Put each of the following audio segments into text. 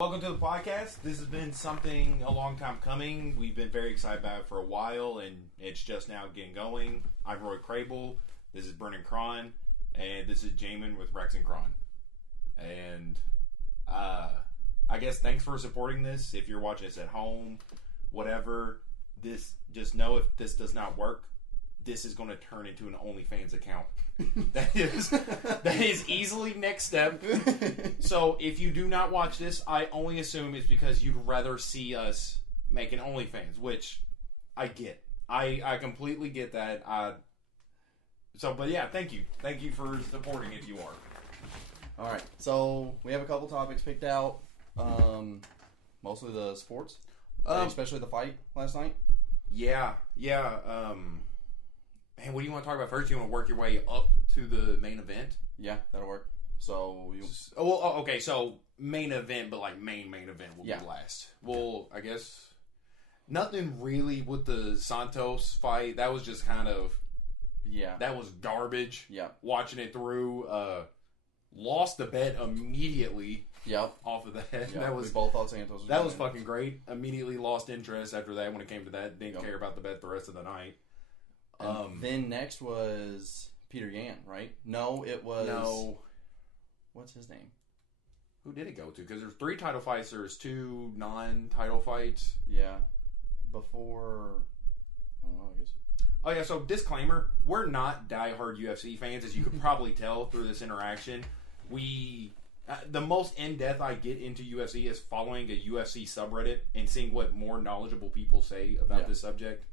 Welcome to the podcast. This has been something a long time coming. We've been very excited about it for a while, and it's just now getting going. I'm Roy Crable. This is Brenden Kron, and this is Jammin with Rex and Kron. And I guess thanks for supporting this. If you're watching this at home, whatever, just know if this does not work, this is going to turn into an OnlyFans account. That is easily next step. So if you do not watch this, I only assume it's because you'd rather see us make an OnlyFans, which I get. I completely get that. But yeah, thank you. Thank you for supporting if you are. All right, so we have a couple topics picked out. Mostly the sports, especially the fight last night. Yeah. Man, what do you want to talk about first? Do you want to work your way up to the main event? Yeah, that'll work. So, okay, so main event, but like main event will be last. Well, I guess nothing really with the Santos fight. That was just kind of, that was garbage. Yeah. Watching it through, lost the bet immediately. Yep. Off of that. Yep. We both thought Santos was that was fucking great. Immediately lost interest after that when it came to that. Didn't care about the bet the rest of the night. And then next was Peter Yann, right? No, it was... No. What's his name? Who did it go to? Because there's 3 title fights. There's 2 non-title fights. Yeah. Before... I don't know, I guess. Oh, yeah, so disclaimer. We're not diehard UFC fans, as you could probably tell through this interaction. We... the most in-depth I get into UFC is following a UFC subreddit and seeing what more knowledgeable people say about this subject.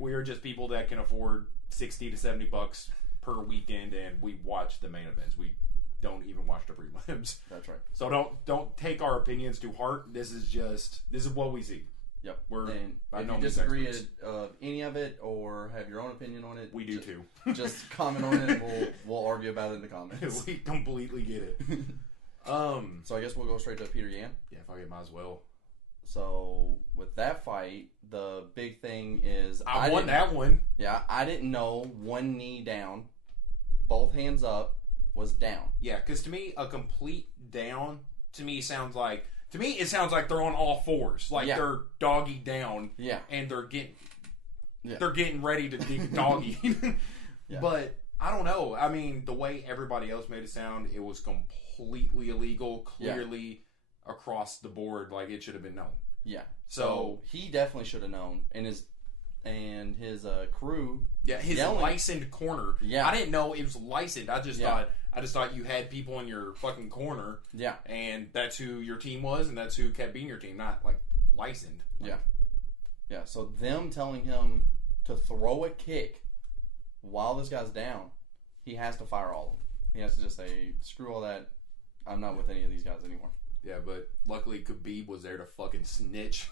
We are just people that can afford $60 to $70 per weekend, and we watch the main events. We don't even watch the prelims. That's right. So don't take our opinions to heart. This is what we see. Yep. And if you disagree of any of it or have your own opinion on it, we do too. Just comment on it, and we'll argue about it in the comments. We completely get it. So I guess we'll go straight to Peter Yann. Yeah, fuck it, might as well. So with that fight, the big thing is I won that one. Yeah, I didn't know one knee down, both hands up was down. Yeah, because to me, a complete down it sounds like they're on all fours, like they're doggy down. Yeah, and they're getting ready to dig doggy. But I don't know. I mean, the way everybody else made it sound, it was completely illegal. Clearly. Across the board, like it should have been known. Yeah. So he definitely should have known, and his crew. Yeah, his licensed corner. Yeah. I didn't know it was licensed. I just thought you had people in your fucking corner. Yeah. And that's who your team was, and that's who kept being your team, not like licensed. Yeah. Yeah. So them telling him to throw a kick while this guy's down, he has to fire all of them. He has to just say, "Screw all that. I'm not with any of these guys anymore." Yeah, but luckily Khabib was there to fucking snitch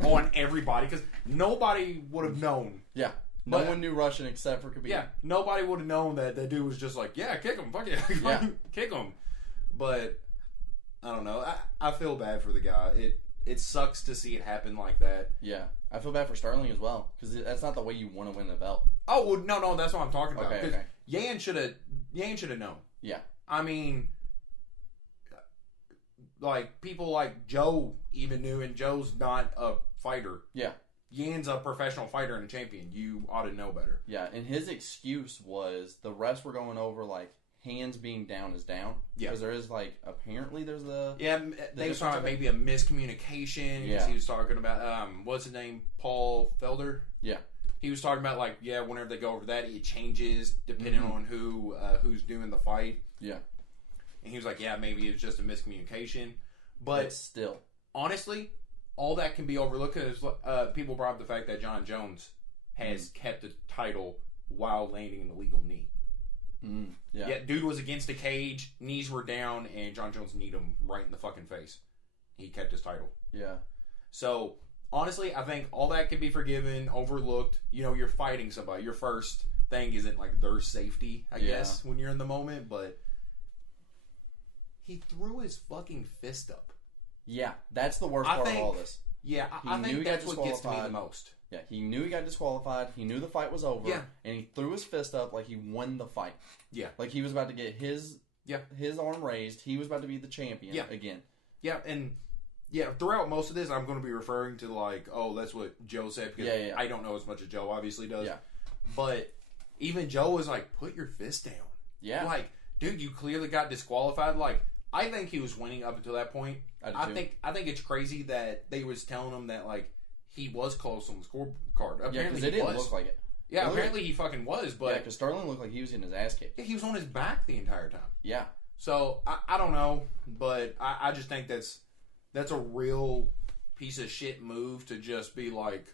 on everybody, because nobody would have known. Yeah. No one knew Russian except for Khabib. Yeah, nobody would have known that dude was just like, yeah, kick him, fuck it, kick him. But, I don't know. I feel bad for the guy. It sucks to see it happen like that. Yeah. I feel bad for Sterling as well, because that's not the way you want to win the belt. Oh, well, no, that's what I'm talking about. Okay. Yann should have known. Yeah. I mean... Like, people like Joe even knew, and Joe's not a fighter. Yeah. Yann's a professional fighter and a champion. You ought to know better. Yeah, and his excuse was the refs were going over, like, hands being down is down. Yeah. Because there is, like, apparently there's the... Yeah, they was talking about maybe a miscommunication. Yeah. He was talking about, what's his name? Paul Felder? Yeah. He was talking about, like, whenever they go over that, it changes depending on who's doing the fight. Yeah. And he was like, maybe it's just a miscommunication. But still, honestly, all that can be overlooked because people brought up the fact that Jon Jones has kept the title while landing an illegal knee. Yeah, dude was against a cage, knees were down, and Jon Jones kneed him right in the fucking face. He kept his title. Yeah. So, honestly, I think all that can be forgiven, overlooked. You know, you're fighting somebody. Your first thing isn't like their safety, I guess, when you're in the moment, but... He threw his fucking fist up. Yeah, that's the worst part of all this. Yeah, I think that's what gets to me the most. Yeah, he knew he got disqualified. He knew the fight was over. Yeah. And he threw his fist up like he won the fight. Yeah. Like he was about to get his arm raised. He was about to be the champion again. Yeah, and throughout most of this, I'm going to be referring to like, oh, that's what Joe said because I don't know as much as Joe obviously does. Yeah. But even Joe was like, put your fist down. Yeah. Like, dude, you clearly got disqualified. Like, I think he was winning up until that point. I think it's crazy that they was telling him that like he was close on the scorecard. Apparently, it didn't look like it. Yeah, apparently he fucking was. But because Sterling looked like he was getting his ass kicked. Yeah, he was on his back the entire time. Yeah. So I don't know, but I just think that's a real piece of shit move to just be like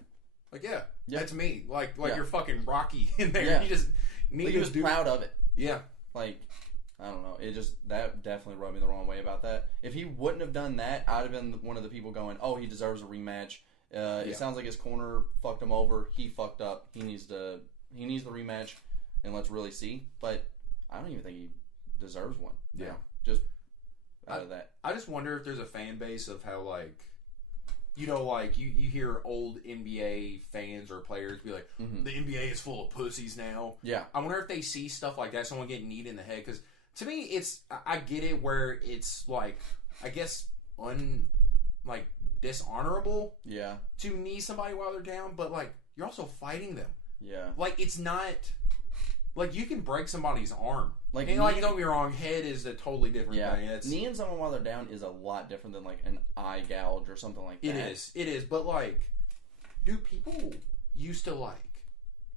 that's me. Like you're fucking Rocky in there. Yeah. You just need he was proud of it. Yeah. Like, I don't know. That definitely rubbed me the wrong way about that. If he wouldn't have done that, I'd have been one of the people going, oh, he deserves a rematch. It sounds like his corner fucked him over. He fucked up. He needs the rematch, and let's really see. But I don't even think he deserves one. Yeah. Just out of that. I just wonder if there's a fan base of how, like, you know, like, you hear old NBA fans or players be like, the NBA is full of pussies now. Yeah. I wonder if they see stuff like that, someone getting kneed in the head. Because to me, I get it where it's, like, I guess, dishonorable to knee somebody while they're down. But, like, you're also fighting them. Yeah. Like, it's not... Like, you can break somebody's arm. Like, don't get me wrong, head is a totally different thing. Kneeing someone while they're down is a lot different than, like, an eye gouge or something like that. It is. But, like, dude, people used to, like,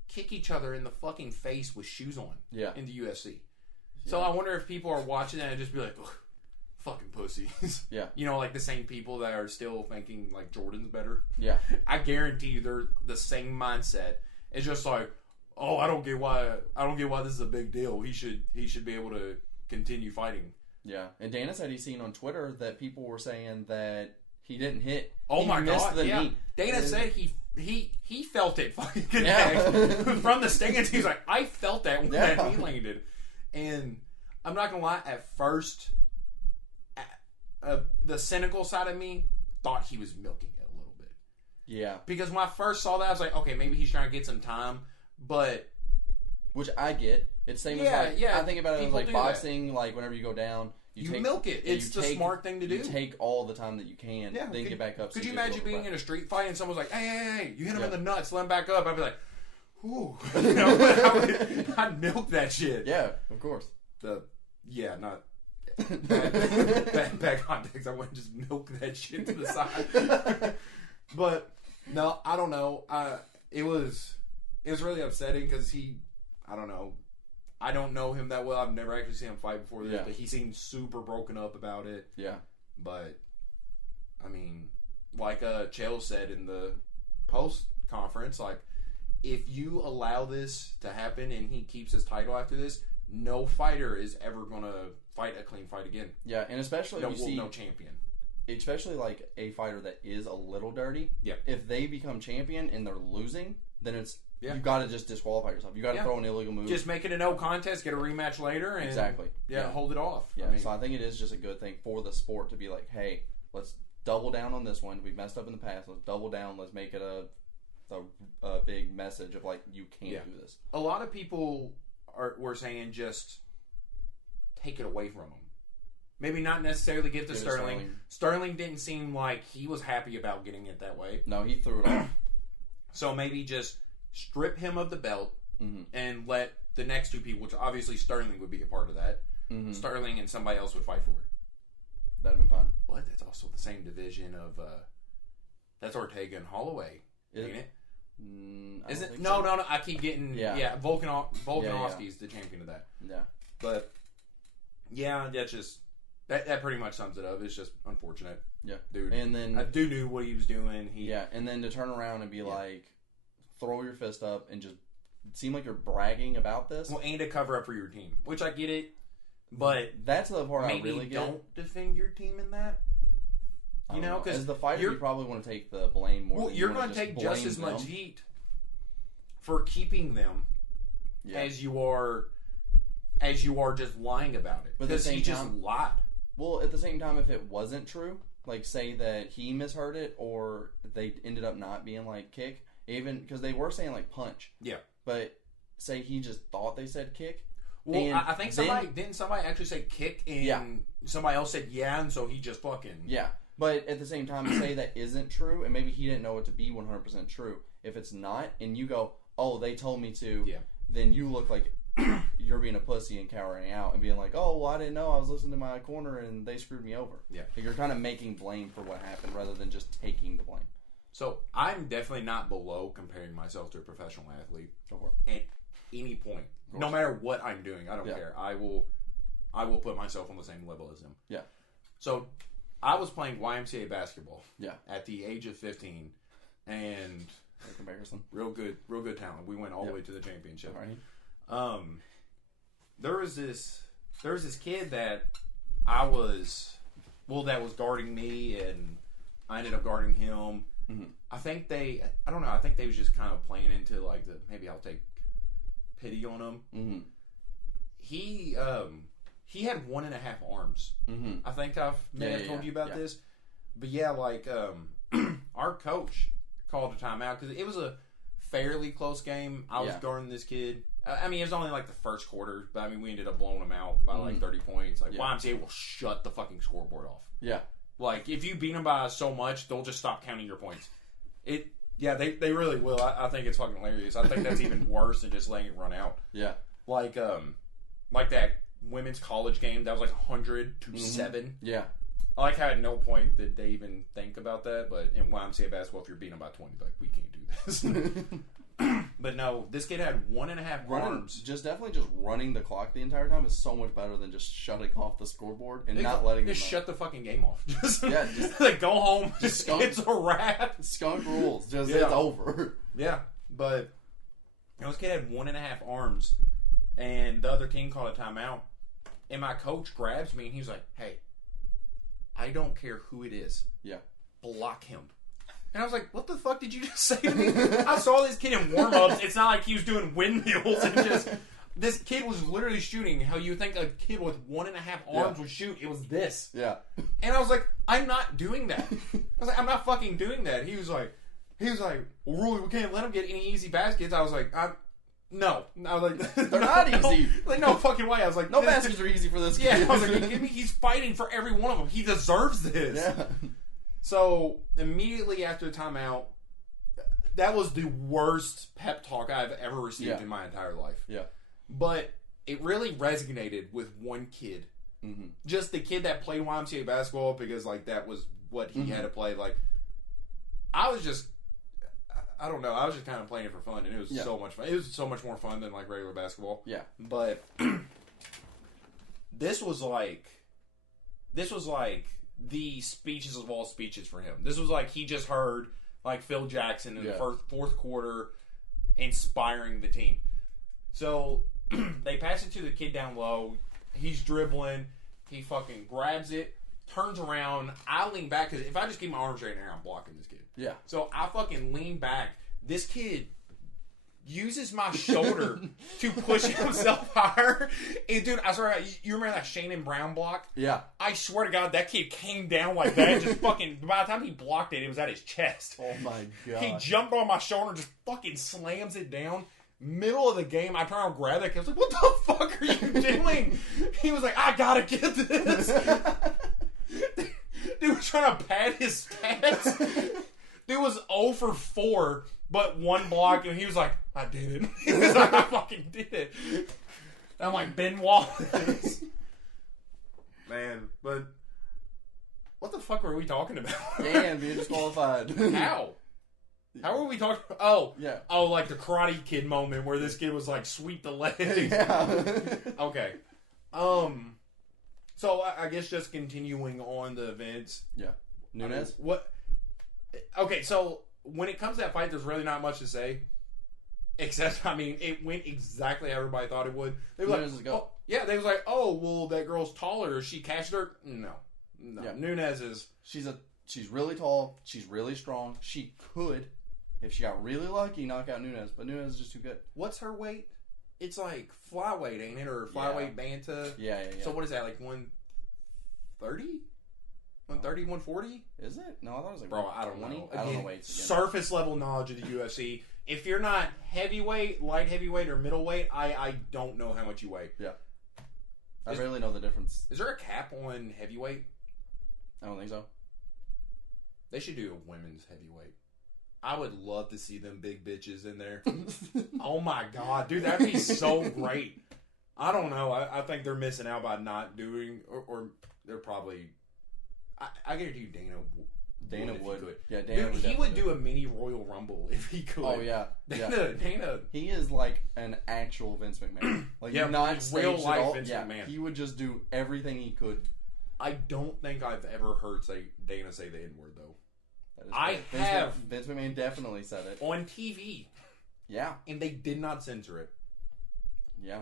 kick each other in the fucking face with shoes on in the UFC. Yeah. So I wonder if people are watching that and just be like, ugh, fucking pussies. Yeah. You know, like the same people that are still thinking, like, Jordan's better. Yeah. I guarantee you they're the same mindset. It's just like... Oh, I don't get why this is a big deal. He should be able to continue fighting. Yeah, and Dana said he's seen on Twitter that people were saying that he didn't hit. Oh my god! Yeah, Dana said he felt it fucking connect from the stands. He's like, I felt that when that knee landed, and I'm not gonna lie. At first, the cynical side of me thought he was milking it a little bit. Yeah, because when I first saw that, I was like, okay, maybe he's trying to get some time. But which I get. It's same as like I think about it as like boxing. That. Like whenever you go down, you milk it. It's the smart thing to do. You take all the time that you can. Yeah, then get back up. Could you imagine being in a street fight and someone's like, "Hey, you hit him in the nuts, let him back up." I'd be like, "Ooh," you know. I'd milk that shit. Yeah, of course. Not bad context. I wouldn't just milk that shit to the side. But no, I don't know. It was really upsetting because I don't know. I don't know him that well. I've never actually seen him fight before this, but he seemed super broken up about it. Yeah. But, I mean, like Chael said in the post-conference, like, if you allow this to happen and he keeps his title after this, no fighter is ever going to fight a clean fight again. Yeah, and especially if you see... No champion. Especially, like, a fighter that is a little dirty. Yeah. If they become champion and they're losing, then it's... Yeah. You got to just disqualify yourself. You got to throw an illegal move. Just make it a no contest, get a rematch later, and hold it off. Yeah, I mean, so I think it is just a good thing for the sport to be like, hey, let's double down on this one. We've messed up in the past. Let's double down. Let's make it a big message of like, you can't do this. A lot of people were saying just take it away from him. Maybe not necessarily give to Sterling. Sterling didn't seem like he was happy about getting it that way. No, he threw it off. So maybe just strip him of the belt and let the next two people, which obviously Sterling would be a part of that, Sterling and somebody else would fight for it. That'd have been fun. But that's also the same division of that's Ortega and Holloway, ain't it? Is it? No. I keep getting Volkanovski's the champion of that. Yeah, but that's just that pretty much sums it up. It's just unfortunate. Yeah, dude. And then I knew what he was doing. And then to turn around and be like, throw your fist up and just seem like you're bragging about this. Well, and to cover up for your team, which I get it, but that's the part I really get. Don't defend your team in that. You know, because as the fighter, you probably want to take the blame more. Well, you're going to take just as much heat for keeping them as you are just lying about it. Because he just lied. Well, at the same time, if it wasn't true, like say that he misheard it or they ended up not being like kick. Even because they were saying like punch, but say he just thought they said kick. Well, And I think didn't somebody actually say kick, and somebody else said and so he just fucking... Yeah, but at the same time, say that isn't true, and maybe he didn't know it to be 100% true. If it's not, and you go, oh, they told me to, then you look like you're being a pussy and cowering out and being like, oh, well, I didn't know. I was listening to my corner and they screwed me over. Yeah. Like you're kind of making blame for what happened rather than just taking the blame. So I'm definitely not below comparing myself to a professional athlete at any point. No matter what I'm doing, I don't care. I will put myself on the same level as them. Yeah. So I was playing YMCA basketball. Yeah. At the age of 15, and comparison, real good talent. We went all the way to the championship. Right. There was this kid that that was guarding me, and I ended up guarding him. Mm-hmm. I think they was just kind of playing into like maybe I'll take pity on him. Mm-hmm. He had 1.5 arms. Mm-hmm. I think I may have told you about this, but our coach called a timeout because it was a fairly close game. I was guarding this kid. I mean, it was only like the first quarter, but I mean, we ended up blowing them out by like 30 points. Like YMCA will shut the fucking scoreboard off. Yeah. Like, if you beat them by so much, they'll just stop counting your points. They really will. I think it's fucking hilarious. I think that's even worse than just letting it run out. Yeah. Like that women's college game, that was like 100 to 7. Yeah. I like how at no point did they even think about that, but in YMCA basketball, if you're beating them by 20, like, we can't do this. But no, this kid had 1.5 arms. Definitely just running the clock the entire time is so much better than just shutting off the scoreboard and not letting them shut the fucking game off. Just like go home. Just skunk, it's a wrap. Skunk rules. It's over. Yeah, but this kid had 1.5 arms, and the other team called a timeout, and my coach grabs me and he's like, "Hey, I don't care who it is. Yeah, block him." And I was like, what the fuck did you just say to me? I saw this kid in warm-ups. It's not like he was doing windmills and just... This kid was literally shooting how you would think a kid with 1.5 arms would shoot. It was this. Yeah. And I was like, I'm not doing that. I was like, I'm not fucking doing that. He was like, well, Rui, we can't let him get any easy baskets. I was like, no. I was like, they're not easy. Like, no fucking way. I was like, no baskets are easy for this kid. Yeah, I was like, he's fighting for every one of them. He deserves this. Yeah. So, immediately after the timeout, that was the worst pep talk I've ever received in my entire life. Yeah. But it really resonated with one kid. Mm-hmm. Just the kid that played YMCA basketball because, like, that was what he had to play. Like, I was just kind of playing it for fun, and it was so much fun. It was so much more fun than, like, regular basketball. Yeah. But this was like the speeches of all speeches for him. This was like he just heard like Phil Jackson in the fourth quarter inspiring the team. So they pass it to the kid down low. He's dribbling. He fucking grabs it, turns around. I lean back because if I just keep my arms straight in the air, I'm blocking this kid. Yeah. So I fucking lean back. This kid uses my shoulder to push himself higher. And dude, I swear, you remember that Shannon Brown block? Yeah. I swear to God, that kid came down like that and just fucking, by the time he blocked it, it was at his chest. Oh my God. He jumped on my shoulder and just fucking slams it down. Middle of the game, I turned around and grabbed that kid. I was like, what the fuck are you doing? He was like, I gotta get this. Dude was trying to pad his stats. Dude was 0 for 4. But one block, and he was like, I did it. He was like, I fucking did it. I'm like, Ben Wallace. Man, but what the fuck were we talking about? Damn, being disqualified. How? How were we talking? Oh, yeah. Oh, like the Karate Kid moment where this kid was like, sweep the legs. Yeah. Okay. So I guess just continuing on the events. Yeah. Nunes? What? Okay, so when it comes to that fight, there's really not much to say. Except, I mean, it went exactly how everybody thought it would. They were like, oh, yeah, they was like, oh, well, that girl's taller. She cashed her. No. Yeah. Nunes is... She's really tall. She's really strong. She could, if she got really lucky, knock out Nunes. But Nunes is just too good. What's her weight? It's like flyweight, ain't it? Or flyweight banta. Yeah. So what is that, like 130? 130, 140? Is it? No, I thought it was like Bro, I don't 20. know. I don't Again, know weights again. surface level knowledge of the UFC. If you're not heavyweight, light heavyweight, or middleweight, I don't know how much you weigh. Yeah. I really know the difference. Is there a cap on heavyweight? I don't think so. They should do a women's heavyweight. I would love to see them big bitches in there. Oh my god, dude, that'd be so great. I don't know. I think they're missing out by not doing, or they're probably. I guarantee you, Dana would. Yeah, Dana dude, he would do a mini Royal Rumble if he could. Oh yeah, Dana. He is like an actual Vince McMahon. Like not real life Vince McMahon. He would just do everything he could. I don't think I've ever heard Dana say the N-word though. Vince McMahon definitely said it on TV. Yeah, and they did not censor it. Yeah,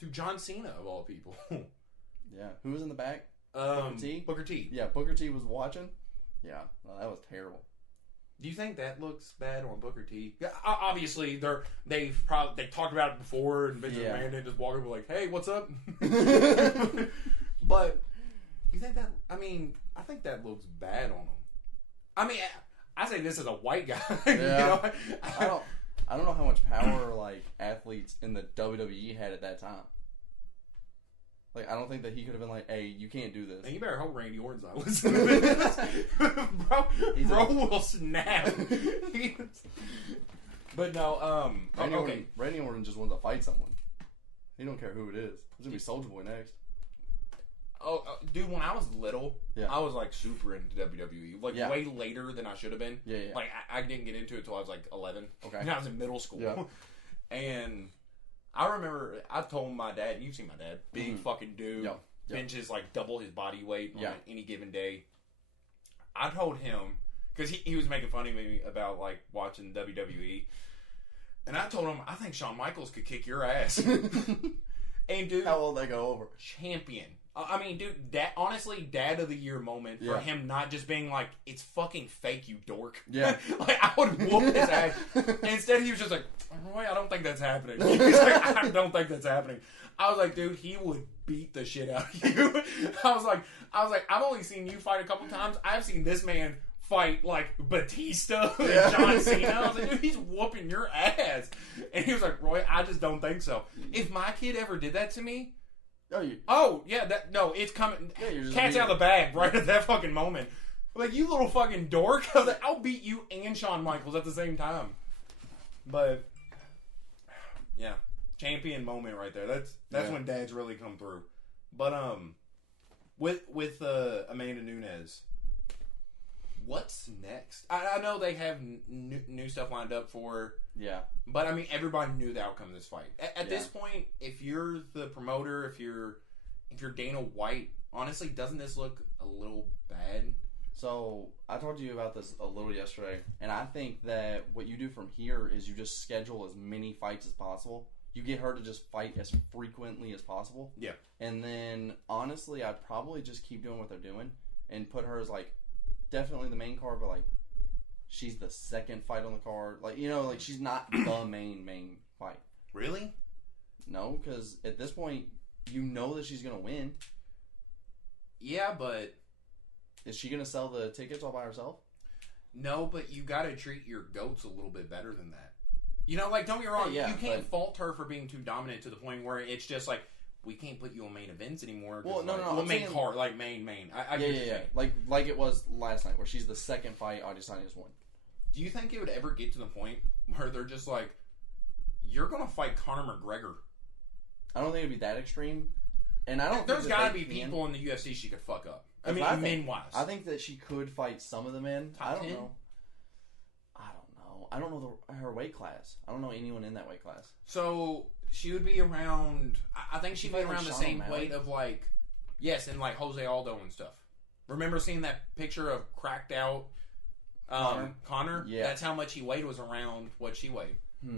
to John Cena of all people. Yeah, who was in the back? Booker T. Yeah, Booker T was watching. Yeah, well, that was terrible. Do you think that looks bad on Booker T? Yeah, obviously they talked about it before, and Vince McMahon didn't just walk over like, "Hey, what's up?" But you think that? I mean, I think that looks bad on him. I mean, I say this as a white guy. Yeah. I don't know how much power like athletes in the WWE had at that time. Like, I don't think that he could have been like, "Hey, you can't do this." And you better hope Randy Orton's not listening to this. bro will snap. But no, Randy Orton just wants to fight someone. He don't care who it is. It's gonna be Soulja Boy next. Dude, when I was little, yeah. I was like super into WWE. Like way later than I should have been. Yeah. Like I didn't get into it until I was like 11. Okay. And I was in middle school. Yeah. And I remember I told my dad, you've seen my dad, big fucking dude, benches like double his body weight on any given day. I told him, because he was making fun of me about like watching WWE, and I told him, I think Shawn Michaels could kick your ass. And dude, how will they go over? Champion. I mean, dude, honestly, dad of the year moment for him not just being like, "It's fucking fake, you dork." Yeah. Like, I would whoop his ass. Instead, he was just like, "Roy, I don't think that's happening." He was like, "I don't think that's happening." I was like, dude, he would beat the shit out of you. I was like, I've only seen you fight a couple times. I've seen this man fight like Batista and John Cena. I was like, dude, he's whooping your ass. And he was like, "Roy, I just don't think so. If my kid ever did that to me, it's coming. Cat's out of the bag right at that fucking moment. Like, you little fucking dork." I was like, I'll beat you and Shawn Michaels at the same time. But yeah, champion moment right there. That's when dads really come through. But with Amanda Nunes, what's next? I know they have new stuff lined up for her. Yeah. But, I mean, everybody knew the outcome of this fight. At this point, if you're the promoter, if you're Dana White, honestly, doesn't this look a little bad? So, I told you about this a little yesterday, and I think that what you do from here is you just schedule as many fights as possible. You get her to just fight as frequently as possible. Yeah. And then, honestly, I'd probably just keep doing what they're doing and put her as, like, definitely the main card, but, like, she's the second fight on the card. Like, you know, like, she's not the main fight. Really? No, because at this point, you know that she's going to win. Yeah, but... Is she going to sell the tickets all by herself? No, but you got to treat your goats a little bit better than that. You know, like, don't get me wrong, you can't fault her for being too dominant to the point where it's just like, we can't put you on main events anymore. Well, no. We'll make hard, like, main. I get yeah. Like it was last night, where she's the second fight Adesanya just won. Do you think it would ever get to the point where they're just like, you're going to fight Conor McGregor? I don't think it'd be that extreme. And I don't. There's got to be people in the UFC she could fuck up. I mean, men-wise. I think that she could fight some of the men. I don't know. I don't know her weight class. I don't know anyone in that weight class. So she would be around. I think she'd be around the same weight of like, yes, and like Jose Aldo and stuff. Remember seeing that picture of cracked out Conor? Yeah, that's how much he weighed. Was around what she weighed. I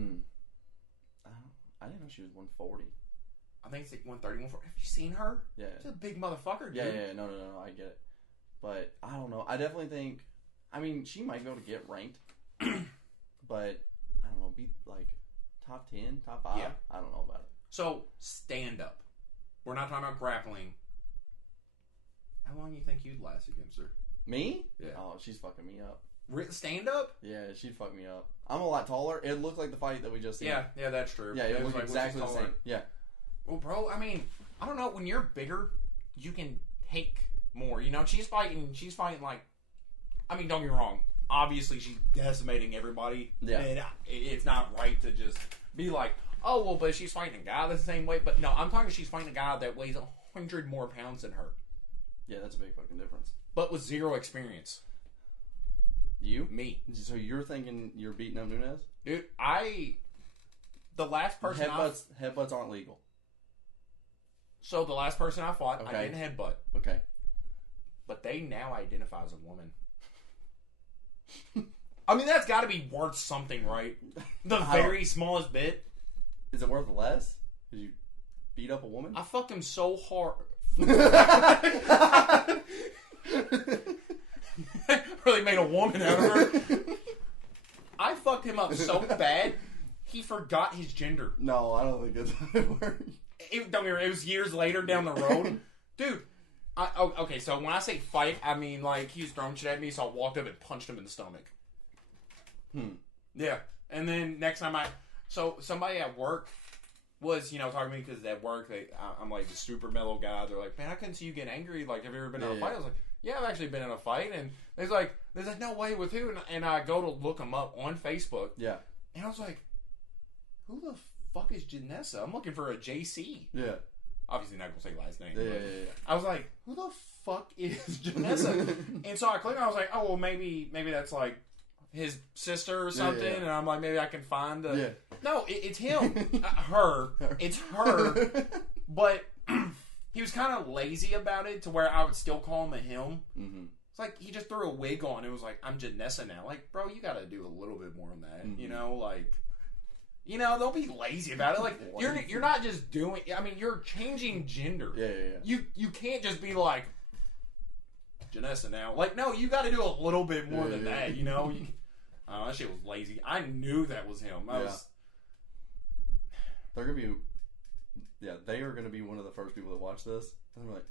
didn't know she was 140. I think it's like 130, 140. Have you seen her? Yeah, she's a big motherfucker, dude. Yeah. No. I get it, but I don't know. I definitely think. I mean, she might be able to get ranked. But, I don't know, be like top 10, top 5? Yeah. I don't know about it. So, stand up. We're not talking about grappling. How long do you think you'd last against her? Me? Yeah. Oh, she's fucking me up. Stand up? Yeah, she'd fuck me up. I'm a lot taller. It looked like the fight that we just seen. Yeah, that's true. Yeah, it looked exactly the same. Yeah. Well, bro, I mean, I don't know. When you're bigger, you can take more. You know, she's fighting like, I mean, don't get me wrong. Obviously, she's decimating everybody. Yeah. And it's not right to just be like, oh, well, but she's fighting a guy the same weight. But no, I'm talking she's fighting a guy that weighs 100 more pounds than her. Yeah, that's a big fucking difference. But with zero experience. You? Me. So you're thinking you're beating up Nunes? Dude, the last person Headbutts aren't legal. So the last person I fought, Okay. I didn't headbutt. Okay. But they now identify as a woman. I mean, that's got to be worth something, right? The very smallest bit. Is it worth less? Did you beat up a woman? I fucked him so hard. Really made a woman out of her. I fucked him up so bad, he forgot his gender. No, I don't think that's how it works. Don't get me wrong, it was years later down the road. Dude, okay, so when I say fight, I mean, like, he was throwing shit at me, so I walked up and punched him in the stomach. Yeah. And then next time so somebody at work was, talking to me because at work, I'm like the super mellow guy. They're like, man, I couldn't see you get angry. Like, have you ever been in a fight? I was like, yeah, I've actually been in a fight. And there's like, no way, with who? And I go to look them up on Facebook. Yeah. And I was like, who the fuck is Janessa? I'm looking for a JC. Yeah. Obviously not going to say last name. Yeah. I was like, who the fuck is Janessa? And so I clicked and I was like, oh, well, maybe that's like his sister or something. Yeah. And I'm like, maybe I can find the... Yeah. No, it's him. Her. It's her. But he was kind of lazy about it to where I would still call him a him. Mm-hmm. It's like he just threw a wig on and was like, I'm Janessa now. Like, bro, you got to do a little bit more than that. Mm-hmm. Like... don't be lazy about it. Like, you're not just doing... I mean, you're changing gender. Yeah. You can't just be like, Janessa now. Like, no, you got to do a little bit more than that, that shit was lazy. I knew that was him. They're going to be... Yeah, they are going to be one of the first people that watch this. And they're like,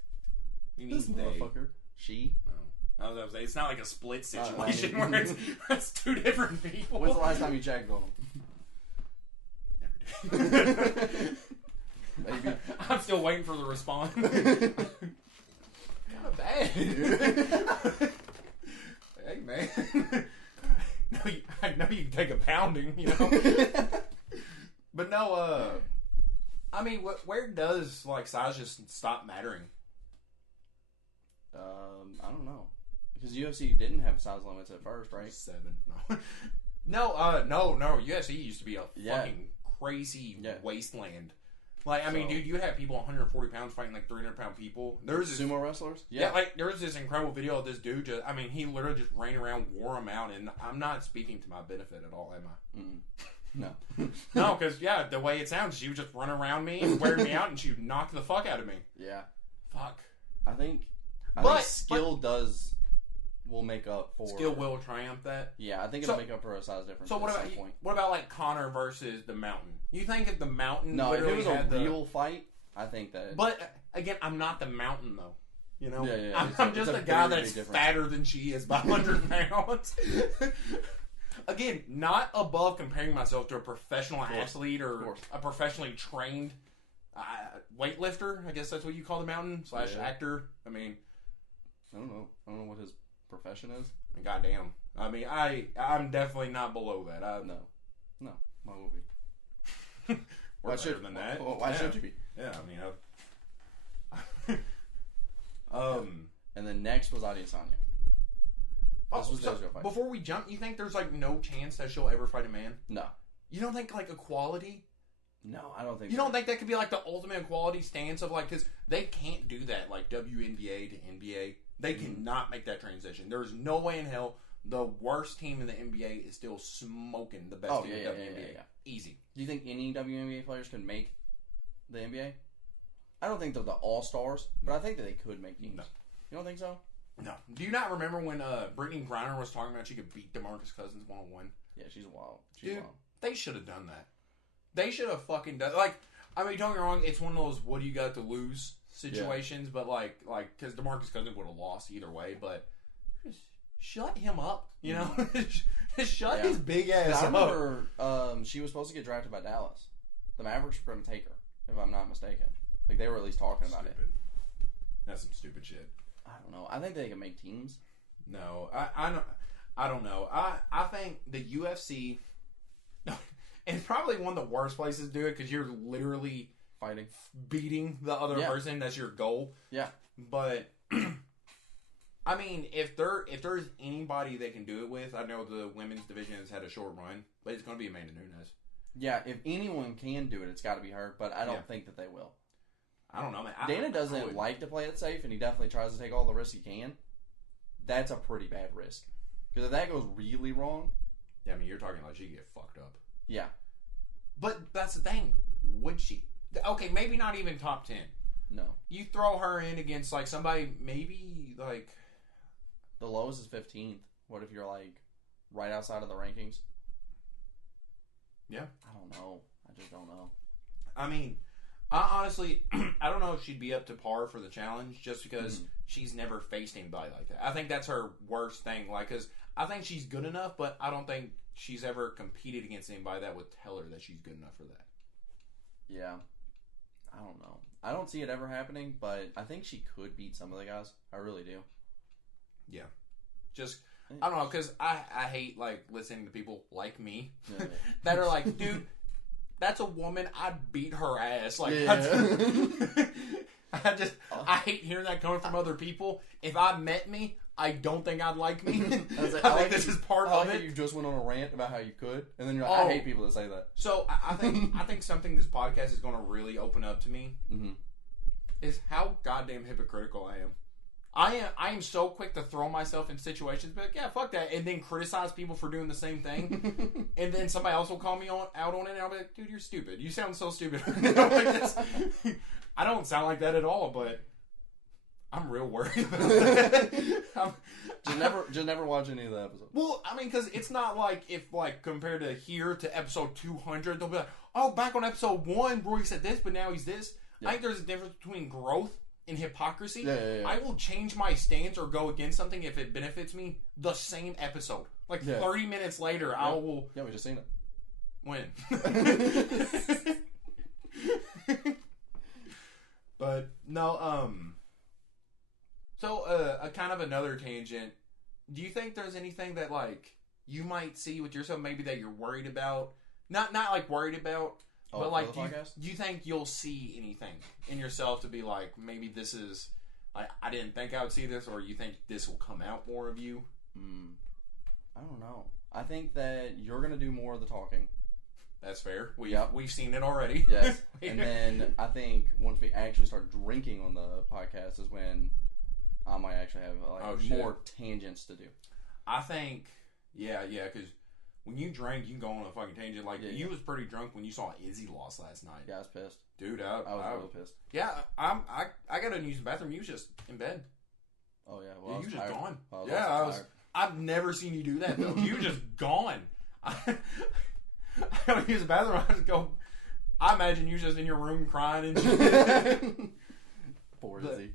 this motherfucker. She? I was say, it's not like a split situation where it's two different people. When's the last time you checked on them? Maybe. I'm still waiting for the response. Kind of bad. Hey, man. I know you can take a pounding, But no, I mean, where does, like, size just stop mattering? I don't know. Because UFC didn't have size limits at first, right? 7. No. No. UFC used to be a fucking crazy wasteland. Like, I mean, dude, you have people 140 pounds fighting like 300-pound people. There's sumo wrestlers? Yeah, like, there was this incredible video of this dude he literally just ran around, wore them out, and I'm not speaking to my benefit at all, am I? No. No, because, the way it sounds, she would just run around me, wear me out, and she would knock the fuck out of me. Yeah. Fuck. I think skill will make up for... Skill will triumph that? Yeah, I think it'll make up for a size difference at some point. What about, like, Connor versus the Mountain? You think if the Mountain... No, if it was a real fight, I think that... But, again, I'm not the Mountain, though. Yeah. I'm just a guy that's fatter than she is by 100 pounds. Again, not above comparing myself to a professional athlete or a professionally trained weightlifter. I guess that's what you call the Mountain / actor. I mean... I don't know what his profession is. Goddamn. I mean, I'm definitely not below that. No. Why would we? Why should than that? Well, why should you be? Yeah, I mean, and then next was Anya. This was Dojo fight. Before we jump, you think there's like no chance that she'll ever fight a man? No. You don't think like equality? No, I don't think. You don't think that could be like the ultimate equality stance of like, because they can't do that like WNBA to NBA. They cannot make that transition. There's no way in hell the worst team in the NBA is still smoking the best team in the WNBA. Yeah. Easy. Do you think any WNBA players can make the NBA? I don't think they're the all-stars, but I think that they could make teams. No. You don't think so? No. Do you not remember when Brittany Griner was talking about she could beat DeMarcus Cousins 1-on-1? Yeah, she's wild. Dude, they should have done that. They should have fucking done... Like, I mean, don't get me wrong, it's one of those what do you got to lose situations, but like because DeMarcus Cousins would have lost either way, but just shut him up, you know? Just shut his big ass up. I remember she was supposed to get drafted by Dallas. The Mavericks were going to take her, if I'm not mistaken. Like, they were at least talking about it. That's some stupid shit. I don't know. I think they can make teams. No, I don't know. I think the UFC is probably one of the worst places to do it because you're literally fighting, beating the other person. That's your goal. Yeah. But I mean, if there's anybody they can do it with, I know the women's division has had a short run, but it's going to be Amanda Nunes. Yeah, if anyone can do it, it's got to be her. But I don't think that they will. I don't know, man. Dana doesn't like to play it safe, and he definitely tries to take all the risks he can. That's a pretty bad risk. Because if that goes really wrong... Yeah, I mean, you're talking like she get fucked up. Yeah. But that's the thing. Would she? Okay, maybe not even top 10. No. You throw her in against, like, somebody maybe, like... The lowest is 15th. What if you're, like, right outside of the rankings? Yeah. I don't know. I just don't know. I mean... I honestly, I don't know if she'd be up to par for the challenge just because she's never faced anybody like that. I think that's her worst thing. Like, because I think she's good enough, but I don't think she's ever competed against anybody that would tell her that she's good enough for that. Yeah. I don't know. I don't see it ever happening, but I think she could beat some of the guys. I really do. Yeah. Just, I don't know, because I hate, like, listening to people like me that are like, dude... That's a woman. I'd beat her ass. Like, I hate hearing that coming from other people. If I met me, I don't think I'd like me. I think this is part of it. You just went on a rant about how you could, and then you're like, I hate people that say that. So I think something this podcast is going to really open up to me is how goddamn hypocritical I am. I am so quick to throw myself in situations, but yeah, fuck that, and then criticize people for doing the same thing, and then somebody else will call me out on it, and I'll be like, dude, you're stupid. You sound so stupid. I don't sound like that at all, but I'm real worried about that. Just never watch any of the episodes. Well, I mean, because it's not like if, like, compared to here to episode 200, they'll be like, oh, back on episode 1, Roy said this, but now he's this. Yeah. I think there's a difference between growth and hypocrisy. Yeah. I will change my stance or go against something if it benefits me the same episode. Like 30 minutes later, I will... Yeah, we just seen it. When? But, no, So, a kind of another tangent. Do you think there's anything that, like, you might see with yourself maybe that you're worried about? Not like worried about... But, like, do you think you'll see anything in yourself to be like, maybe this is, like, I didn't think I would see this, or you think this will come out more of you? I don't know. I think that you're going to do more of the talking. That's fair. We've seen it already. Yes. And then I think once we actually start drinking on the podcast is when I might actually have, more tangents to do. I think, because... When you drank, you can go on a fucking tangent. Like, you was pretty drunk when you saw Izzy lost last night. Yeah, I was pissed. Dude, I was really pissed. Yeah, I got to use the bathroom. You was just in bed. Oh, yeah. Well, you just gone. Tired. I've never seen you do that, though. You were just gone. I got to use the bathroom. I just go... I imagine you just in your room crying and shit. Poor Izzy.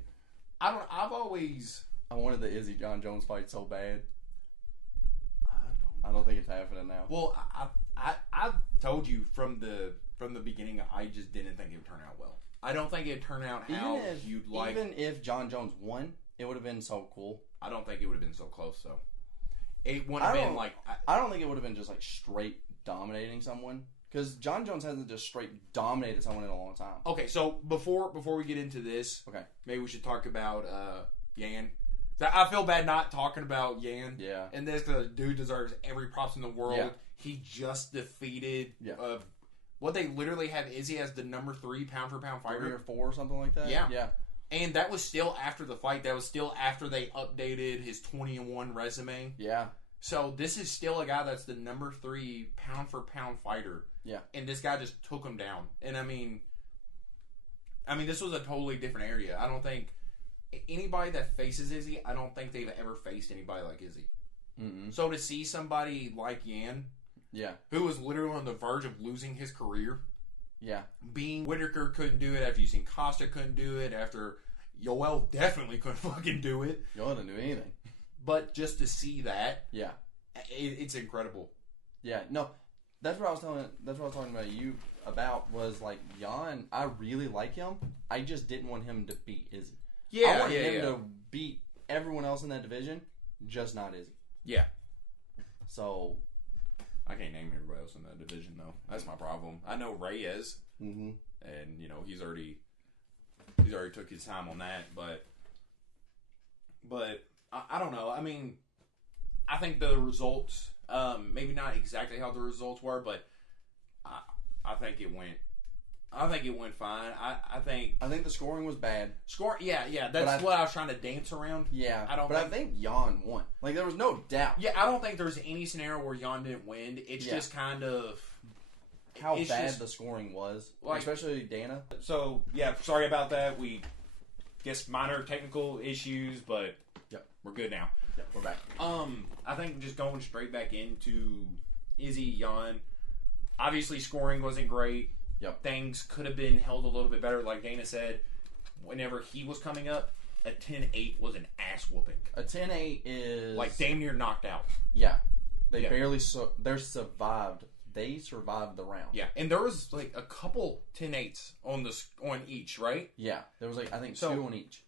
I've always... I wanted the Izzy Jon Jones fight so bad. I don't think it's happening now. Well, I told you from the beginning, I just didn't think it would turn out well. I don't think it'd turn out how you'd like. Even if Jon Jones won, it would have been so cool. I don't think it would have been so close, though. It wouldn't have been like... I don't think it would have been just like straight dominating someone. Because Jon Jones hasn't just straight dominated someone in a long time. Okay, so before we get into this, maybe we should talk about Yann. I feel bad not talking about Yann. Yeah. And this, because dude deserves every props in the world. Yeah. He just defeated... what they literally have Izzy as the number 3 pound-for-pound fighter. 3 or 4 or something like that? Yeah. And that was still after the fight. That was still after they updated his 20-1 resume. Yeah. So this is still a guy that's the number 3 pound-for-pound fighter. Yeah. And this guy just took him down. And I mean, this was a totally different area. I don't think... Anybody that faces Izzy, I don't think they've ever faced anybody like Izzy. Mm-mm. So to see somebody like Yann, who was literally on the verge of losing his career, Yeah. Being Whitaker couldn't do it, after you seen Costa couldn't do it, after Yoel definitely couldn't fucking do it. Yoel didn't do anything. But just to see that, yeah, it's incredible. Yeah, no, that's what I was talking about you about was like Yann. I really like him. I just didn't want him to beat Izzy. I wanted him to beat everyone else in that division, just not Izzy. Yeah. So I can't name everybody else in that division though. That's my problem. I know Reyes, and he's already took his time on that, but I don't know. I mean, I think the results, maybe not exactly how the results were, but I think it went. I think it went fine. I think the scoring was bad. Yeah. That's what I was trying to dance around. Yeah, I think Yann won. Like there was no doubt. Yeah, I don't think there's any scenario where Yann didn't win. It's just kind of how bad the scoring was, like, especially Dana. So yeah, sorry about that. We guess minor technical issues, but we're good now. Yep, we're back. I think just going straight back into Izzy, Yann. Obviously, scoring wasn't great. Yep. Things could have been held a little bit better. Like Dana said, whenever he was coming up, a 10-8 was an ass whooping. A 10-8 is like damn near knocked out. Yeah. They barely they survived. They survived the round. Yeah, and there was like a couple 10-8s on each, right? Yeah, there was like I think 2 on each.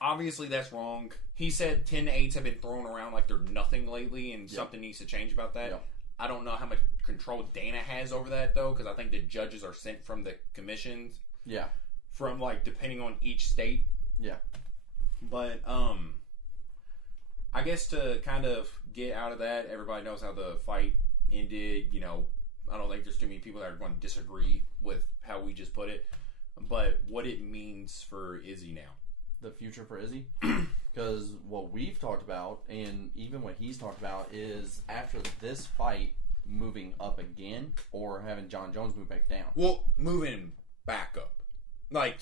Obviously, that's wrong. He said 10-8s have been thrown around like they're nothing lately, and something needs to change about that. Yep. I don't know how much control Dana has over that though, because I think the judges are sent from the commissions. Yeah. From like depending on each state. Yeah. But I guess to kind of get out of that, everybody knows how the fight ended. You know, I don't think there's too many people that are going to disagree with how we just put it, but what it means for Izzy now. The future for Izzy, because what we've talked about, and even what he's talked about, is after this fight, moving up again, or having Jon Jones move back down. Well, moving back up. Like,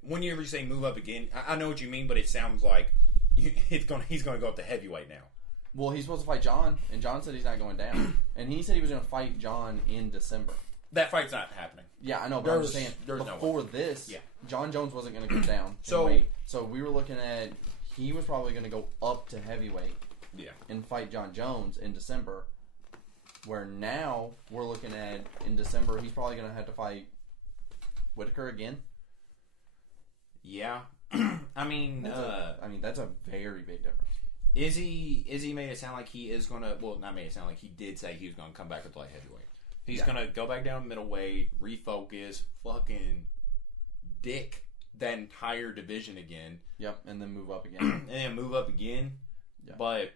whenever you say move up again, I know what you mean, but it sounds like he's going to go up to heavyweight now. Well, he's supposed to fight Jon, and Jon said he's not going down. And he said he was going to fight Jon in December. That fight's not happening. Yeah, I know, but I'm just saying, before this, Jon Jones wasn't going to go down. So we were looking at, he was probably going to go up to heavyweight and fight Jon Jones in December, where now we're looking at, in December, he's probably going to have to fight Whitaker again. Yeah. I mean, that's a very big difference. Izzy made it sound like he is going to, well, not made it sound like, he did say he was going to come back to play heavyweight. He's going to go back down middleweight, refocus, fucking dick that entire division again. Yep, and then move up again. Yep. But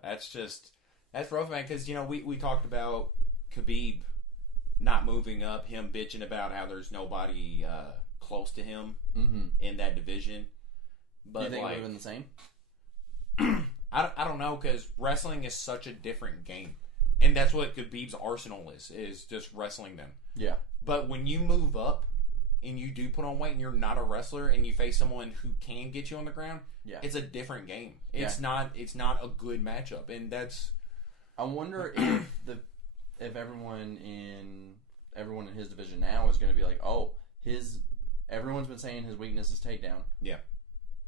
that's rough, man, because, you know, we talked about Khabib not moving up, him bitching about how there's nobody close to him in that division. But do you think it would have been the same? I don't know, because wrestling is such a different game. And that's what Khabib's arsenal is just wrestling them. Yeah. But when you move up and you do put on weight and you're not a wrestler and you face someone who can get you on the ground, it's a different game. It's not a good matchup, and that's. I wonder if everyone in his division now is going to be like, everyone's been saying his weakness is takedown. Yeah.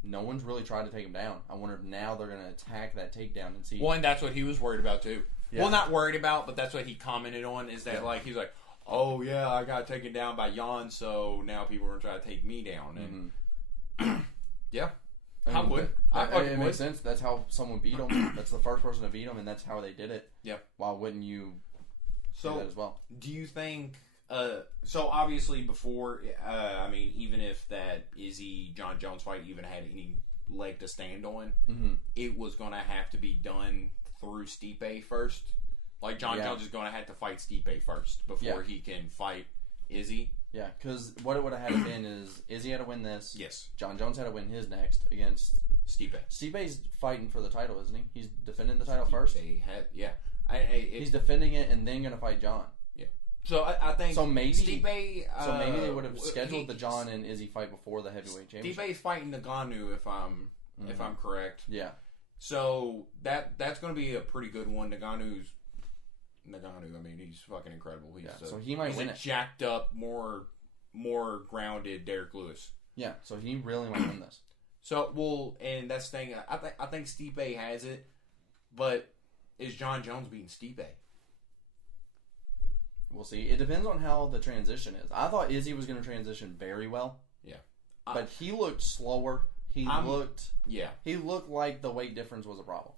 No one's really tried to take him down. I wonder if now they're going to attack that takedown and see. Well, and that's what he was worried about too. Yeah. Well, not worried about, but that's what he commented on, is that like he's like, oh yeah, I got taken down by Yann, so now people are going to try to take me down. And yeah. I would. It makes sense. That's how someone beat him. That's the first person to beat him, and that's how they did it. Yeah. Why wouldn't you do that as well? Do you think... so obviously before, I mean, even if that Izzy Jon Jones fight even had any leg to stand on, it was going to have to be done through Stipe first. Like Jon Jones is going to have to fight Stipe first before he can fight Izzy. Yeah, because what it would have had to been is Izzy had to win this. Yes. Jon Jones had to win his next against Stipe. Stipe's fighting for the title, isn't he? He's defending the title first. He's defending it and then going to fight Jon. So I think maybe Stipe. Maybe they would have scheduled the Jon and Izzy fight before the heavyweight championship. Stipe's fighting Ngannou, if I'm correct. Yeah. So that's going to be a pretty good one. Ngannou's Nagano. I mean, he's fucking incredible. He's so he might win it. Jacked up, more grounded Derek Lewis. Yeah, so he really might win this. So, well, and that's the thing. I think Stipe has it, but is Jon Jones beating Stipe? We'll see. It depends on how the transition is. I thought Izzy was going to transition very well. Yeah. But he looked slower. He looked like the weight difference was a problem.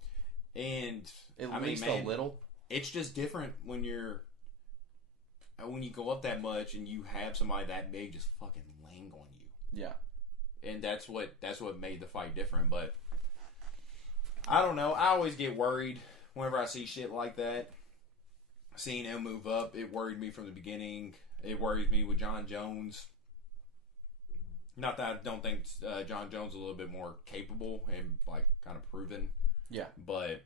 And at least a little. It's just different when you go up that much and you have somebody that big just fucking laying on you. Yeah. And that's what made the fight different. But I don't know. I always get worried whenever I see shit like that. Seeing him move up, it worried me from the beginning. It worries me with Jon Jones. Not that I don't think Jon Jones is a little bit more capable and like kind of proven. Yeah. But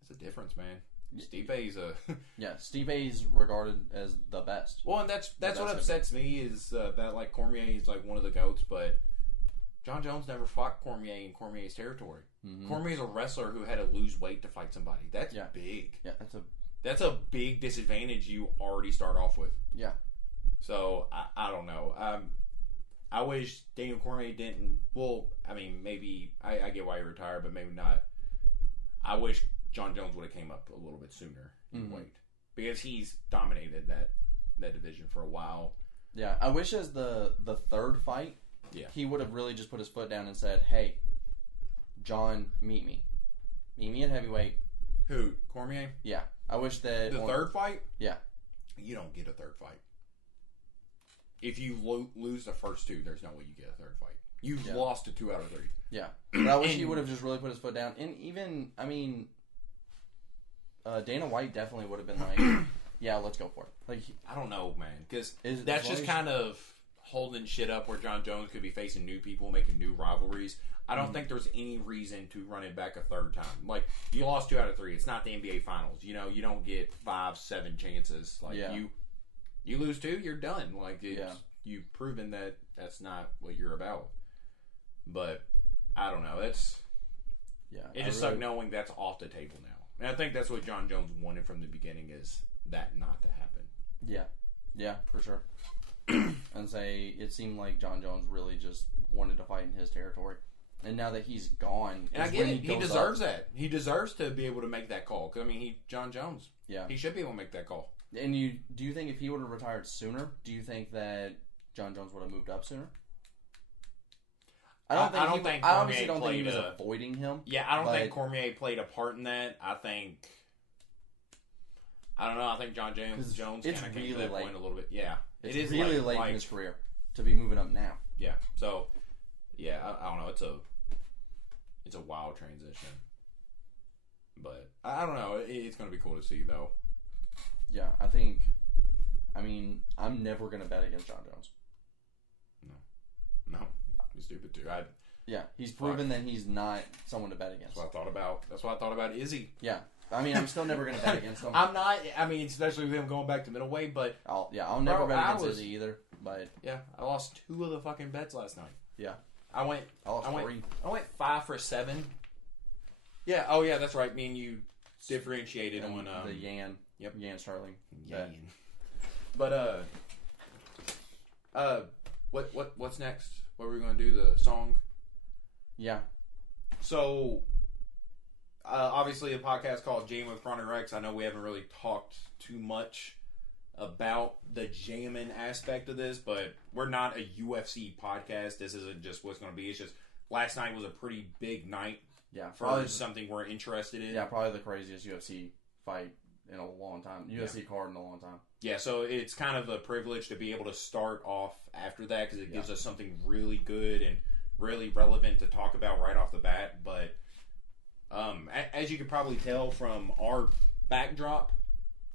it's a difference, man. Stipe's Stipe's regarded as the best. Well, and that's what upsets me is that like Cormier is like one of the GOATs, but Jon Jones never fought Cormier in Cormier's territory. Mm-hmm. Cormier's a wrestler who had to lose weight to fight somebody. That's big. Yeah, that's a big disadvantage you already start off with. Yeah. So I don't know. I wish Daniel Cormier didn't. Well, I mean, maybe I get why he retired, but maybe not. I wish Jon Jones would have came up a little bit sooner in weight because he's dominated that division for a while. Yeah, I wish as the third fight, he would have really just put his foot down and said, "Hey, John, meet me at heavyweight." Who, Cormier? Yeah, I wish that the third fight. Yeah, you don't get a third fight. If you lose the first two, there's no way you get a third fight. You've lost to 2 out of 3. Yeah, but I wish he would have just really put his foot down. And even, I mean, Dana White definitely would have been like, "Yeah, let's go for it." Like, I don't know, man, because that's just kind of holding shit up where Jon Jones could be facing new people, making new rivalries. I don't think there's any reason to run it back a third time. Like, you lost 2 out of 3. It's not the NBA Finals. You know, you don't get 5, 7 chances. Like, you lose 2, you're done. Like, you've proven that that's not what you're about. But I don't know. It just sucked knowing that's off the table now. And I think that's what Jon Jones wanted from the beginning, is that not to happen. Yeah, for sure. And say it seemed like Jon Jones really just wanted to fight in his territory. And now that he's gone, and I get it, he deserves that. He deserves to be able to make that call. Because I mean, Jon Jones. Yeah, he should be able to make that call. And do you think if he would have retired sooner, do you think that Jon Jones would have moved up sooner? I obviously don't think he was avoiding him. Yeah, I don't think Cormier played a part in that. I don't know. I think Jon Jones kind of came to that point a little bit. Yeah, it is really late in his career to be moving up now. Yeah. So, yeah, I don't know. It's a wild transition, but I don't know. It's going to be cool to see, though. Yeah, I'm never going to bet against Jon Jones. No. He's stupid too. He's proven that he's not someone to bet against. That's what I thought about Izzy. Yeah. I'm still never going to bet against him. I'm not. Especially with him going back to middleweight, but I'll never bet against Izzy either. But yeah, I lost 2 of the fucking bets last night. Yeah. I went 3. I went 5 for 7. Yeah. Oh yeah, that's right. Me and you differentiated on the Yann. Yep. Yann Starling. Yann. But what's next? What are we going to do? The song? Yeah. So, obviously a podcast called Jammin with Kron Rex. I know we haven't really talked too much about the jamming aspect of this, but we're not a UFC podcast. This isn't just what's going to be. It's just last night was a pretty big night for something we're interested in. Yeah, probably the craziest UFC fight in a long time. UFC card in a long time. Yeah, so it's kind of a privilege to be able to start off after that because it gives us something really good and really relevant to talk about right off the bat. But as you could probably tell from our backdrop,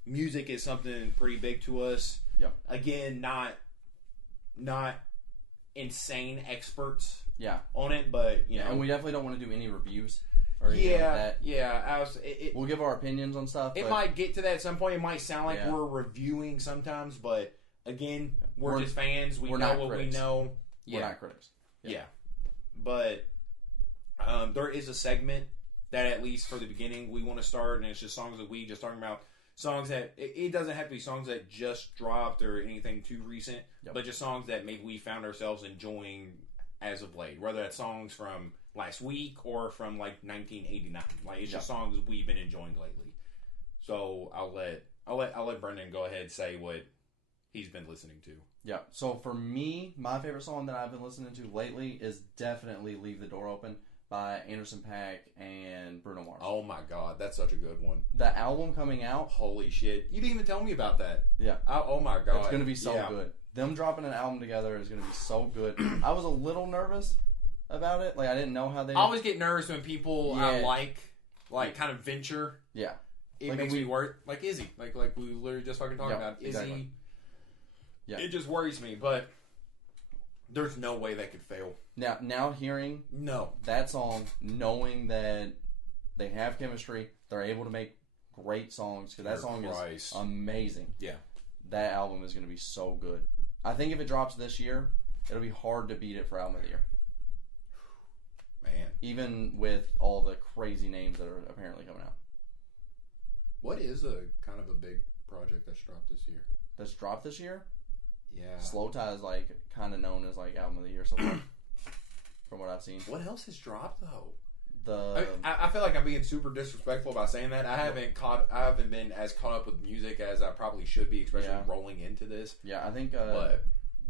music is something pretty big to us. Yep. Again, not insane experts yeah. on it, but you know, and we definitely don't want to do any reviews. Or anything like that. Yeah. We'll give our opinions on stuff. It might get to that at some point. It might sound like we're reviewing sometimes, but again, we're just fans. We know what we know. We're not critics. Yeah. But there is a segment that, at least for the beginning, we want to start, and it's just songs that we just talking about songs that it doesn't have to be songs that just dropped or anything too recent, but just songs that maybe we found ourselves enjoying as of late. Whether that's songs from last week or from like 1989, like it's just songs we've been enjoying lately. So I'll let Brenden go ahead and say what he's been listening to. Yeah. So for me, my favorite song that I've been listening to lately is definitely "Leave the Door Open" by Anderson .Paak and Bruno Mars. Oh my god, that's such a good one. The album coming out. Holy shit. You didn't even tell me about that. Yeah. Oh my god. It's going to be so good. Them dropping an album together is going to be so good. I was a little nervous about it. Like, I didn't know how they... I always get nervous when people I like kind of venture. Yeah. It like makes me worry. Like Izzy. Like we literally just fucking talking about. Izzy. Exactly. Yeah. It just worries me, but there's no way that could fail. Now hearing that song, knowing that they have chemistry, they're able to make great songs, because that song is amazing. Yeah. That album is going to be so good. I think if it drops this year, it'll be hard to beat it for album of the year. Man. Even with all the crazy names that are apparently coming out. What is a kind of a big project that's dropped this year? That's dropped this year? Yeah. Slow Tie is like kind of known as like album of the year so far. From what I've seen. What else has dropped though? I feel like I'm being super disrespectful by saying that. I haven't been as caught up with music as I probably should be, especially rolling into this. Yeah, I think the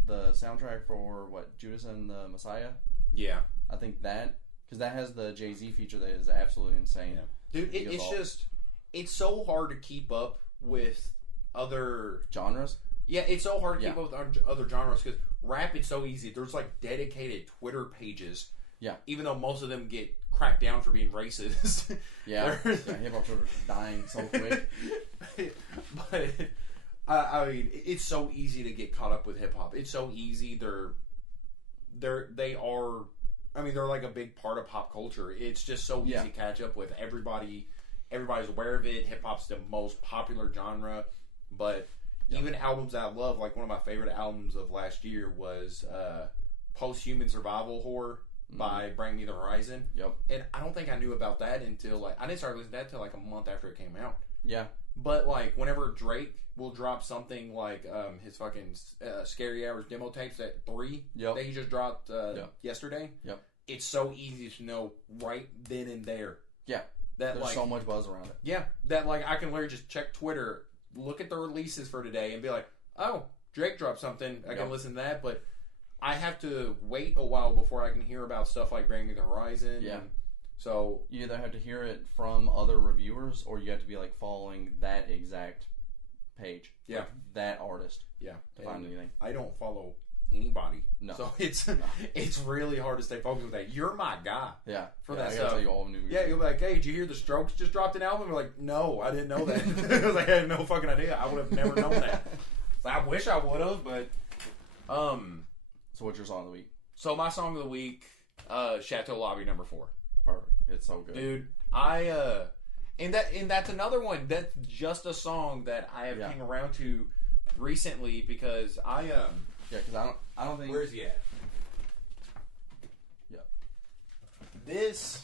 soundtrack for Judas and the Messiah. Yeah, I think that, because that has the Jay-Z feature that is absolutely insane. Yeah. Dude, it's so hard to keep up with other genres. Yeah, it's so hard to keep up with other genres because rap is so easy. There's like dedicated Twitter pages. Yeah. Even though most of them get cracked down for being racist. Yeah. Hip hop Twitter's dying so quick. But I mean, it's so easy to get caught up with hip hop. It's so easy. They're like a big part of pop culture. It's just so easy to catch up with. Everybody's aware of it. Hip hop's the most popular genre, but even albums that I love, like one of my favorite albums of last year was Post-Human Survival Horror by Bring Me the Horizon. Yep. And I don't think I knew about that until I didn't start listening to that until like a month after it came out. Yeah. But like whenever Drake will drop something like his fucking Scary Hours demo tapes at 3 that he just dropped yesterday. Yep. It's so easy to know right then and there. Yeah. That there's so much buzz around it. Yeah. That like I can literally just check Twitter, look at the releases for today, and be like, oh, Drake dropped something. I can listen to that, but I have to wait a while before I can hear about stuff like Bring Me the Horizon. Yeah. So you either have to hear it from other reviewers, or you have to be like following that exact page. Yeah. Like that artist. Yeah. To find anything. I don't follow anybody. No. So it's really hard to stay focused with that. You're my guy. Yeah. For that stuff. Tell you all new music. You'll be like, hey, did you hear the Strokes just dropped an album? We're like, no, I didn't know that. I was like, I had no fucking idea. I would have never known that. So I wish I would have, but So what's your song of the week? So my song of the week, Chateau Lobby No. 4. Perfect. It's so good. Dude, and that's another one. That's just a song that I have came around to recently because yeah, because I don't think. Where's he at? Yeah. This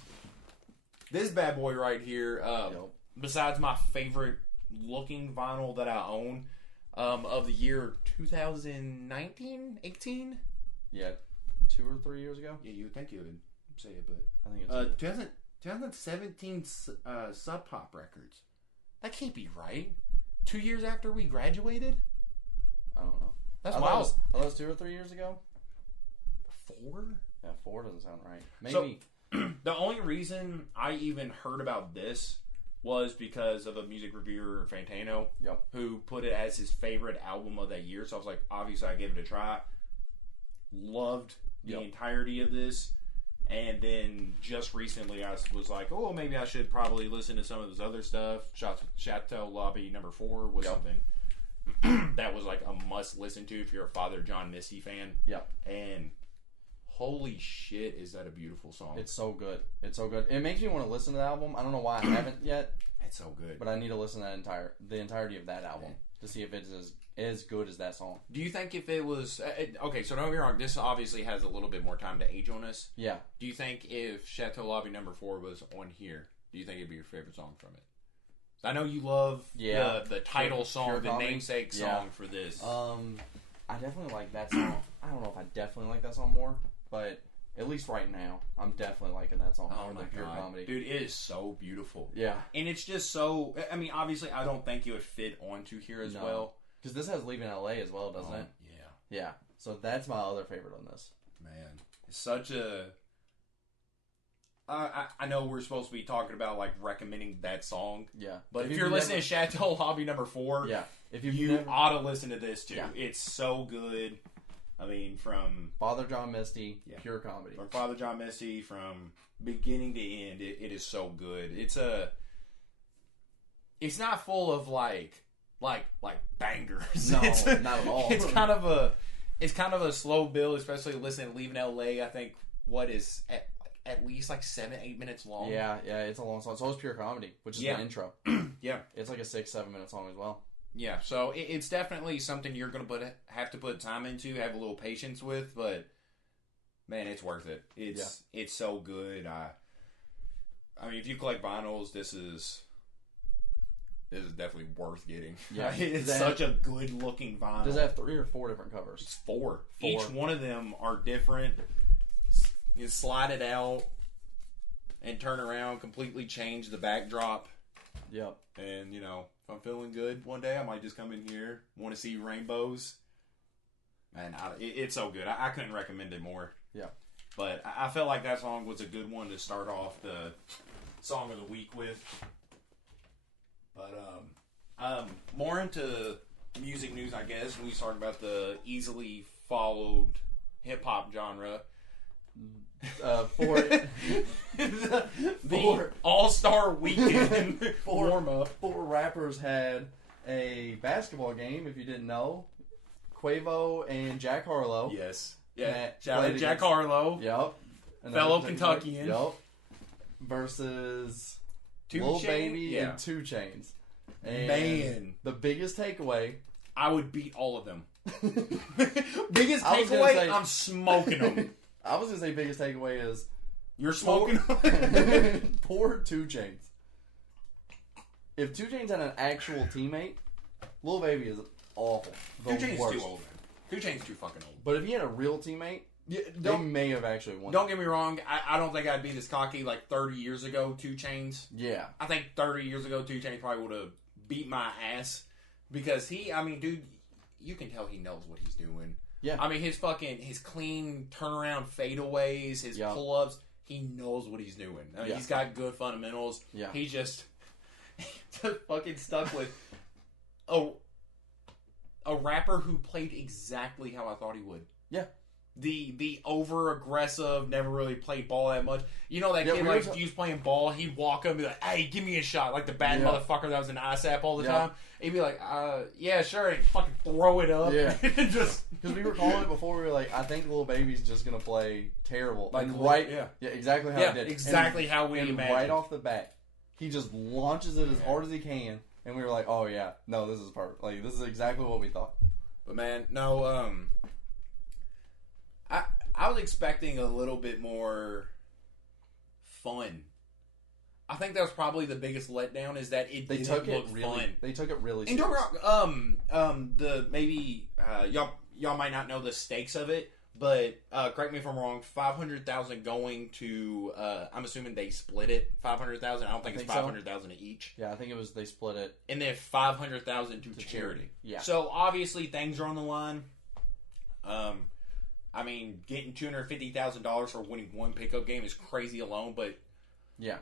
bad boy right here. Besides my favorite looking vinyl that I own, of the year 2019, 18. Yeah, 2 or 3 years ago. Yeah, you would think you would say it, but I think it's 2017 Sub Pop Records. That can't be right. 2 years after we graduated. I don't know. That's wild. Are those 2 or 3 years ago? 4? Yeah, 4 doesn't sound right. Maybe. So, the only reason I even heard about this was because of a music reviewer, Fantano, who put it as his favorite album of that year. So I was like, obviously I gave it a try. Loved the entirety of this. And then just recently I was like, oh, maybe I should probably listen to some of this other stuff. Chateau Lobby No. 4 was something that was like a must listen to if you're a Father John Misty fan. Yeah. And holy shit, is that a beautiful song. It's so good. It's so good. It makes me want to listen to the album. I don't know why I haven't yet. It's so good. But I need to listen to the entirety of that album to see if it's as good as that song. Do you think if it was... okay, so don't get me wrong. This obviously has a little bit more time to age on us. Yeah. Do you think if Chateau Lobby No. 4 was on here, do you think it'd be your favorite song from it? I know you love Yeah. the title song, Pure the comedy. namesake Yeah. song for this. I definitely like that song. I don't know if I definitely like that song more, but at least right now, I'm definitely liking that song more than Pure Comedy. Dude, it is so beautiful. Yeah. And it's just so, I mean, obviously, I don't think it would fit onto here as well. Because this has Leaving LA as well, doesn't it? Yeah. Yeah. So that's my other favorite on this. Man, it's such a... I know we're supposed to be talking about, like, recommending that song. Yeah. But if you're listening to Chateau Lobby number 4, yeah. If you ought to listen to this, too. Yeah. It's so good. I mean, from... Father John Misty, Pure Comedy. From Father John Misty, from beginning to end, it is so good. It's not full of, like bangers. No, not at all. It's kind of a slow build, especially listening to Leaving LA. I think what is at least like 7-8 minutes long. Yeah, it's a long song. So is Pure Comedy, which is the intro. Yeah, it's like a 6-7 minute song as well. Yeah, so it's definitely something you're gonna have to put time into, have a little patience with, but man, it's worth it. It's so good. I mean, if you collect vinyls, this is definitely worth getting. Yeah, it's such a good looking vinyl. Does it have 3 or 4 different covers? It's 4. Each one of them are different. You slide it out and turn around, completely change the backdrop. Yep. And if I'm feeling good one day, I might just come in here, want to see rainbows. Man, it's so good. I couldn't recommend it more. Yeah. But I felt like that song was a good one to start off the song of the week with. But more into music news, I guess. We talked about the easily followed hip hop genre. The All-Star Weekend warm-up. 4 rappers had a basketball game, if you didn't know. Quavo and Jack Harlow. Yes. Yeah. Shout out to Jack Harlow. Yep. Fellow Kentuckian. Yep. Versus Lil Baby and 2 Chainz. And man, the biggest takeaway, I would beat all of them. Biggest takeaway, I'm smoking them. I was gonna say biggest takeaway is you're smoking them. Poor 2 Chainz. If 2 Chainz had an actual teammate, Lil Baby is awful. 2 Chainz too old. 2 Chainz too fucking old. But if he had a real teammate, they may have actually won. Don't get me wrong. I don't think I'd be this cocky like 30 years ago. 2 Chainz. Yeah. I think 30 years ago, 2 Chainz probably would have beat my ass because dude, you can tell he knows what he's doing. Yeah. I mean, his clean turnaround fadeaways, his pull-ups, he knows what he's doing. I mean, he's got good fundamentals. Yeah. He just fucking stuck with a rapper who played exactly how I thought he would. Yeah. The over-aggressive, never really played ball that much. You know that kid, like, he was playing ball, he'd walk up and be like, hey, give me a shot. Like the bad motherfucker that was in ISAP all the time. He'd be like, yeah, sure, and fucking throw it up. Yeah. Just... Because we were calling it before, we were like, I think Lil Baby's just going to play terrible. Like, exactly how he did. Exactly how we imagined. Right off the bat, he just launches it as hard as he can, and we were like, oh yeah, no, this is perfect. Like, this is exactly what we thought. But man, no, I was expecting a little bit more fun. I think that was probably the biggest letdown is that it didn't look fun. They took it really and serious. Y'all might not know the stakes of it, but correct me if I'm wrong. 500,000 going to I'm assuming they split it. 500,000. I don't think it's 500,000 each. Yeah, I think it was they split it, and then 500,000 to charity. Yeah. So obviously things are on the line. I mean, getting $250,000 for winning one pickup game is crazy alone, but yeah,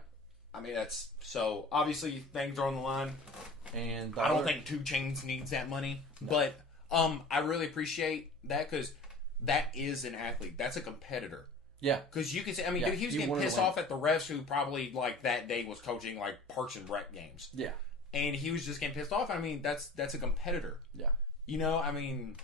I mean that's so obviously things are on the line, and I don't think 2 Chainz needs that money, but I really appreciate that because that is an athlete, that's a competitor. Yeah, because you can say, I mean, dude, he was getting pissed off at the refs who probably like that day was coaching like Parks and Rec games. Yeah, and he was just getting pissed off. I mean, that's a competitor. Yeah, I mean.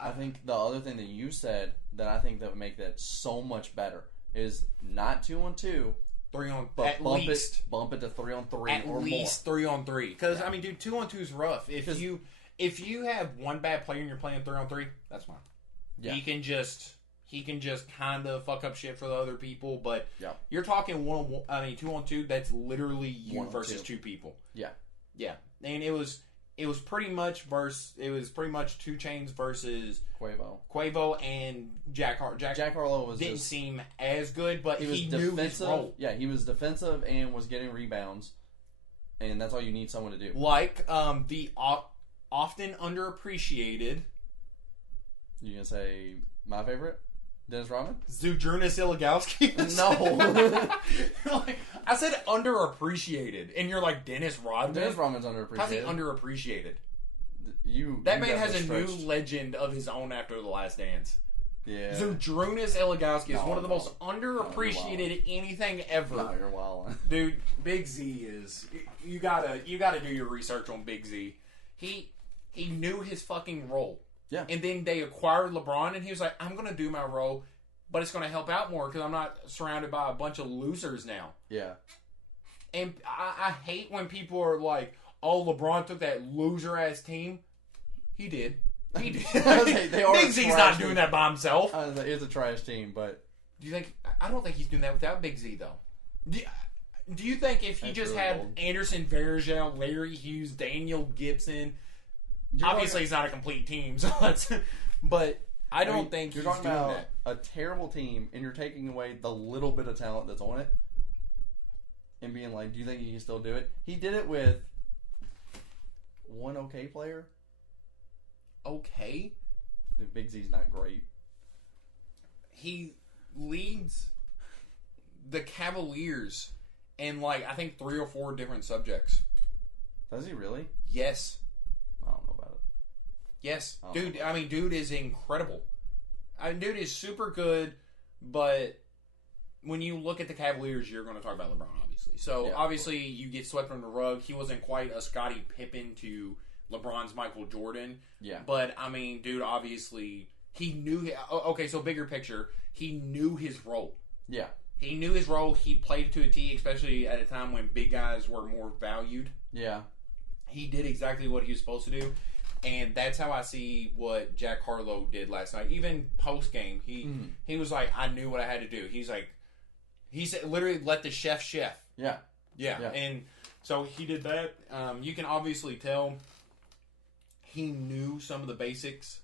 I think the other thing that you said that I think that would make that so much better is not 2-on-2, 3-on, but at least bump it to 3-on-3 at or least more. 3-on-3. Because I mean, dude, 2-on-2 is rough. If you have one bad player and you're playing 3-on-3, that's fine. Yeah. He can just kind of fuck up shit for the other people. But you're talking 2-on-2. That's literally you versus 2 people. Yeah. Yeah, and it was pretty much 2 Chainz versus Quavo and Jack Harlow. Jack Harlow didn't seem as good, but he knew his role. Yeah, he was defensive and was getting rebounds, and that's all you need someone to do. Like the often underappreciated. You gonna say my favorite, Dennis Rodman? Zydrunas Illegowski? No. Like, I said underappreciated, and you're like, Dennis Rodman? Dennis Rodman's underappreciated. How's he underappreciated? That man has a new legend of his own after The Last Dance. Yeah. Zydrunas Illegowski is one of the most underappreciated anything ever. No, you're wild. Dude, Big Z is... You gotta do your research on Big Z. He knew his fucking role. Yeah. And then they acquired LeBron, and he was like, I'm going to do my role, but it's going to help out more because I'm not surrounded by a bunch of losers now. Yeah. And I hate when people are like, oh, LeBron took that loser-ass team. He did. He did. Big Z's not doing that by himself. It's a trash team, but... Do you think... I don't think he's doing that without Big Z, though. Do you think if he just had Anderson Varejao, Larry Hughes, Daniel Gibson... Obviously, he's not a complete team, so that's... But I don't think you're he's talking doing about that. A terrible team, and you're taking away the little bit of talent that's on it, and being like, do you think he can still do it? He did it with one okay player. Okay? The Big Z's not great. He leads the Cavaliers in, like, I think 3 or 4 different subjects. Does he really? Yes. I don't know about it. Yes. Dude, I mean, dude is incredible. I mean, dude is super good, but when you look at the Cavaliers, you're going to talk about LeBron, obviously. So, Yeah, obviously, you get swept under the rug. He wasn't quite a Scottie Pippen to LeBron's Michael Jordan. Yeah. But, I mean, dude, obviously, he knew... Okay, so bigger picture. He knew his role. Yeah. He knew his role. He played it to a T, especially at a time when big guys were more valued. Yeah. He did exactly what he was supposed to do. And that's how I see what Jack Harlow did last night. Even post-game, he was like, I knew what I had to do. He said, literally, let the chef. Yeah. And so he did that. You can obviously tell he knew some of the basics.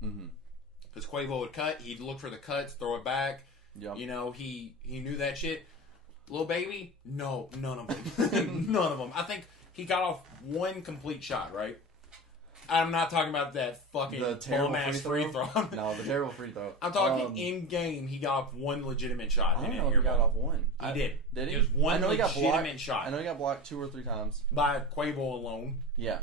Because Quavo would cut. He'd look for the cuts, throw it back. Yep. You know, he knew that shit. Lil Baby? No, none of them. None of them. I think he got off one complete shot, right? I'm not talking about that fucking bum-ass free throw. No, the terrible free throw. I'm talking in-game, he got off one legitimate shot. I don't know if he got off one. He did. Did he? It was one legitimate shot. I know he got blocked 2 or 3 times. By Quavo alone. Yeah.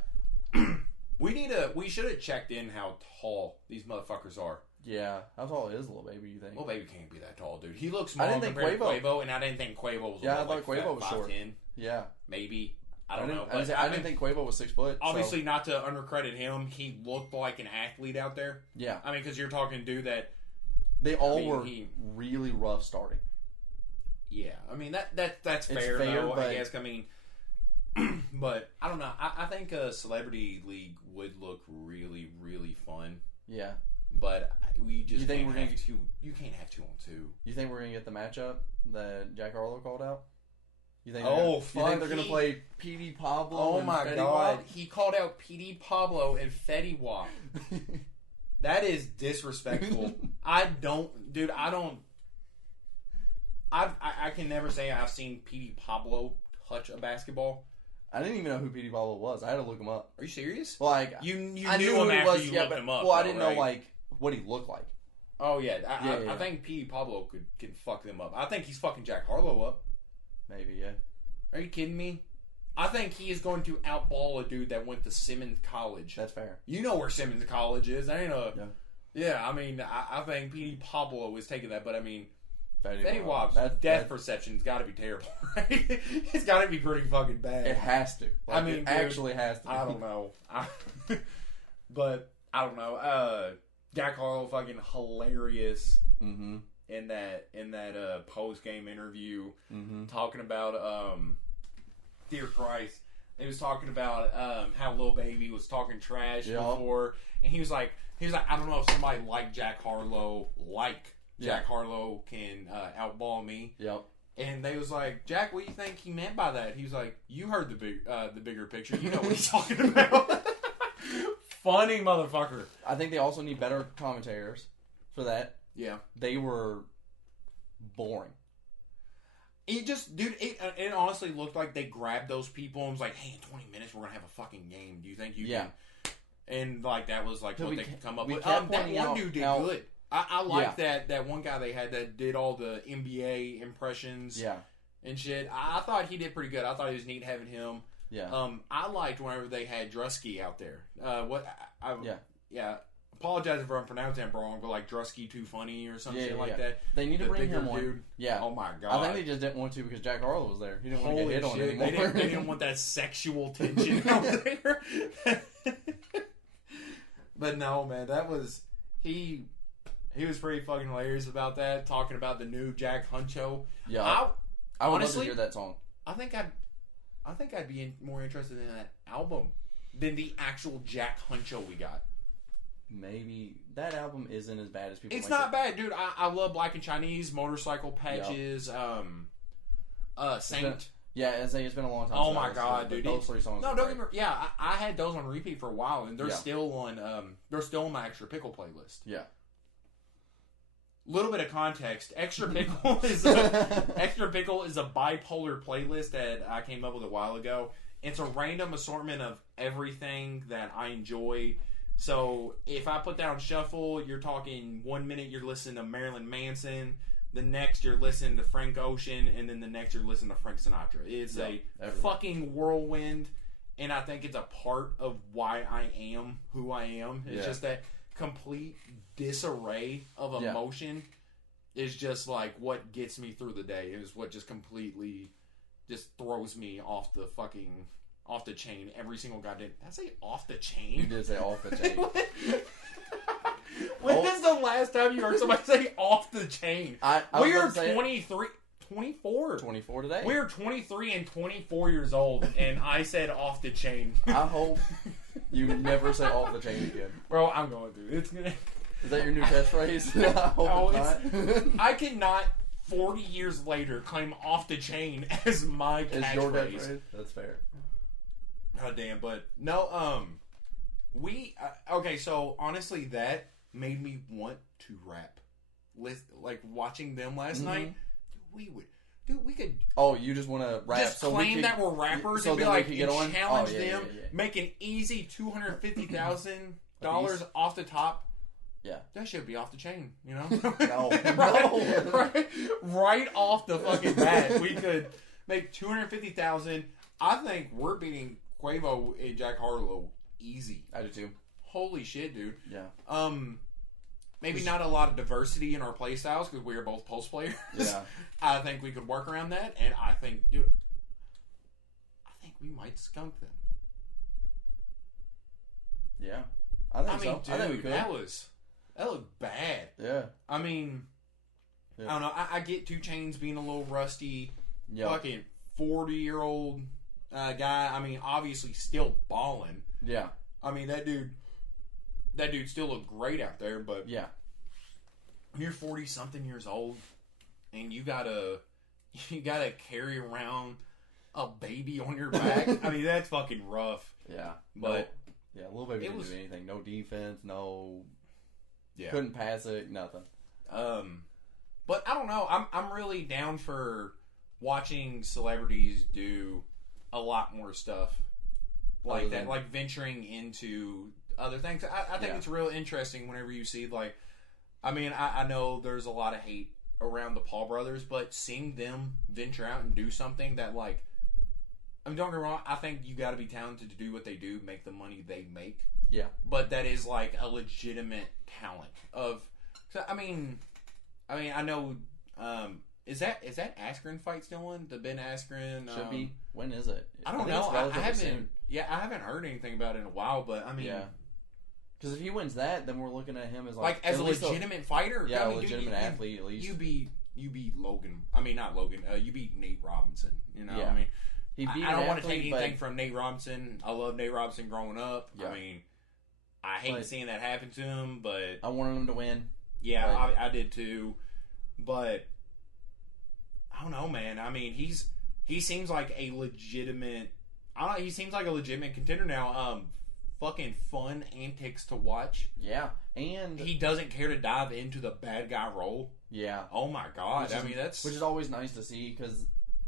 We should have checked in how tall these motherfuckers are. Yeah. How tall is Lil Baby, you think? Lil Baby can't be that tall, dude. He looks small compared to Quavo, and I didn't think Quavo was I thought Quavo was short. 5'10". Yeah. Maybe. I don't know. I didn't think Quavo was 6 foot. Obviously, not to undercredit him, he looked like an athlete out there. Yeah. I mean, because you're talking dude that... They all were really rough starting. Yeah. I mean, that's fair, though, I guess. I mean... but, I don't know. I think a Celebrity League would look really, really fun. Yeah. But we just can't have two... You can't have 2-on-2. You think we're going to get the matchup that Jack Harlow called out? You think you think they're going to play PD Pablo? Oh my god. He called out PD Pablo and Fetty Wap. That is disrespectful. I can never say I've seen PD Pablo touch a basketball. I didn't even know who PD Pablo was. I had to look him up. Are you serious? Like, you knew him after you looked him up. Well, I didn't know like what he looked like. Oh yeah, I think PD Pablo can fuck them up. I think he's fucking Jack Harlow up. Maybe, yeah. Are you kidding me? I think he is going to outball a dude that went to Simmons College. That's fair. You know where Simmons College is. That ain't a... Yeah, I mean, I think P.D. Pablo was taking that, but I mean, Fetty Wap's death perception's got to be terrible, right? It's got to be pretty fucking bad. It has to. Like, I mean, it actually has to. I don't know. But, I don't know. Jack Harlow fucking hilarious. In that post-game interview, talking about dear Christ, he was talking about how Lil Baby was talking trash before, and he was like I don't know if somebody like Jack Harlow Jack Harlow can outball me. Yep. And they was like, Jack, what do you think he meant by that? He was like, you heard the bigger picture. You know what he's talking about. Funny motherfucker. I think they also need better commentators for that. Yeah. They were boring. It just, dude, it honestly looked like they grabbed those people and was like, hey, in 20 minutes we're going to have a fucking game. Do you think you can? And, like, that was, like, what they could come up with. That one dude did good. I like that one guy they had that did all the NBA impressions and shit. I thought he did pretty good. I thought it was neat having him. Yeah. I liked whenever they had Drusky out there. Apologize if I'm pronouncing that wrong, but like Drusky Too Funny or some shit like that. They need to bring him on. Dude. Yeah. Oh my god. I think they just didn't want to because Jack Harlow was there. He didn't want to get hit on anymore. They didn't want that sexual tension out there. But no, man, that was he was pretty fucking hilarious about that, talking about the new Jack Huncho. Yeah. I would honestly love to hear that song. I think I'd be more interested in that album than the actual Jack Huncho we got. Maybe that album isn't as bad as people. It's not bad, dude. I love Black and Chinese, Motorcycle Patches, Saint. It's been a long time. Oh my god, dude! Those three songs. No, don't get me. Yeah, I had those on repeat for a while, and they're still on. They're still on my Extra Pickle playlist. Yeah. Little bit of context. Extra Pickle is a bipolar playlist that I came up with a while ago. It's a random assortment of everything that I enjoy. So if I put that on shuffle, you're talking 1 minute you're listening to Marilyn Manson, the next you're listening to Frank Ocean, and then the next you're listening to Frank Sinatra. It's a fucking whirlwind, and I think it's a part of why I am who I am. It's just that complete disarray of emotion is just like what gets me through the day. It is what just completely just throws me off the chain every single goddamn. Did I say off the chain? You did say off the chain. When is the last time you heard somebody say off the chain? We are 23, 24. 24 today. We are 23 and 24 years old, and I said off the chain. I hope you never say off the chain again. Bro, I'm going to. It's gonna. Is that your new catchphrase? I hope it's not. I cannot, 40 years later, claim off the chain as my catchphrase. Your catchphrase? That's fair. Oh damn, but no, okay, so honestly that made me want to rap. Like watching them last night, we could you just want to rap, just claim that we're rappers so and be like, and challenge them, make an easy $250,000 off the top. Yeah, that should be off the chain, you know? No. Right off the fucking bat, we could make $250,000. I think we're beating Quavo and Jack Harlow easy. I do too. Holy shit, dude. Yeah. Maybe not a lot of diversity in our play styles because we are both post players. Yeah. I think we could work around that, and I think we might skunk them. Yeah. I think so. Dude, I think we could. That looked bad. Yeah. I mean, I don't know. I get 2 Chainz being a little rusty. Yeah. Fucking 40-year-old guy. I mean, obviously still balling. Yeah. I mean, that dude still looked great out there, but yeah, you're 40-something years old, and you gotta carry around a baby on your back. I mean, that's fucking rough. Yeah, but Lil Baby didn't do anything. No defense. No. Yeah. Couldn't pass it. Nothing. But I don't know. I'm really down for watching celebrities do a lot more stuff like that, like venturing into other things. I think it's real interesting whenever you see, like, I mean, I know there's a lot of hate around the Paul brothers, but seeing them venture out and do something that, like, I mean, don't get me wrong, I think you got to be talented to do what they do, make the money they make. Yeah. But that is, like, a legitimate talent of, so, I mean, I know, is that Askren fight still on? The Ben Askren? Should be. When is it? I don't know. I haven't. Soon. Yeah, I haven't heard anything about it in a while. But I mean, because if he wins that, then we're looking at him as as a legitimate fighter. Yeah, a legitimate athlete at least. You beat Logan. I mean, not Logan. You beat Nate Robinson. You know, yeah. I mean, I don't want to take anything from Nate Robinson. I love Nate Robinson growing up. Yeah. I mean, I hate seeing that happen to him, but I wanted him to win. Yeah, I did too. But I don't know, man. I mean, he seems like a legitimate. I don't know. He seems like a legitimate contender now. Fucking fun antics to watch. Yeah, and he doesn't care to dive into the bad guy role. Yeah. Oh my god. Which is always nice to see, because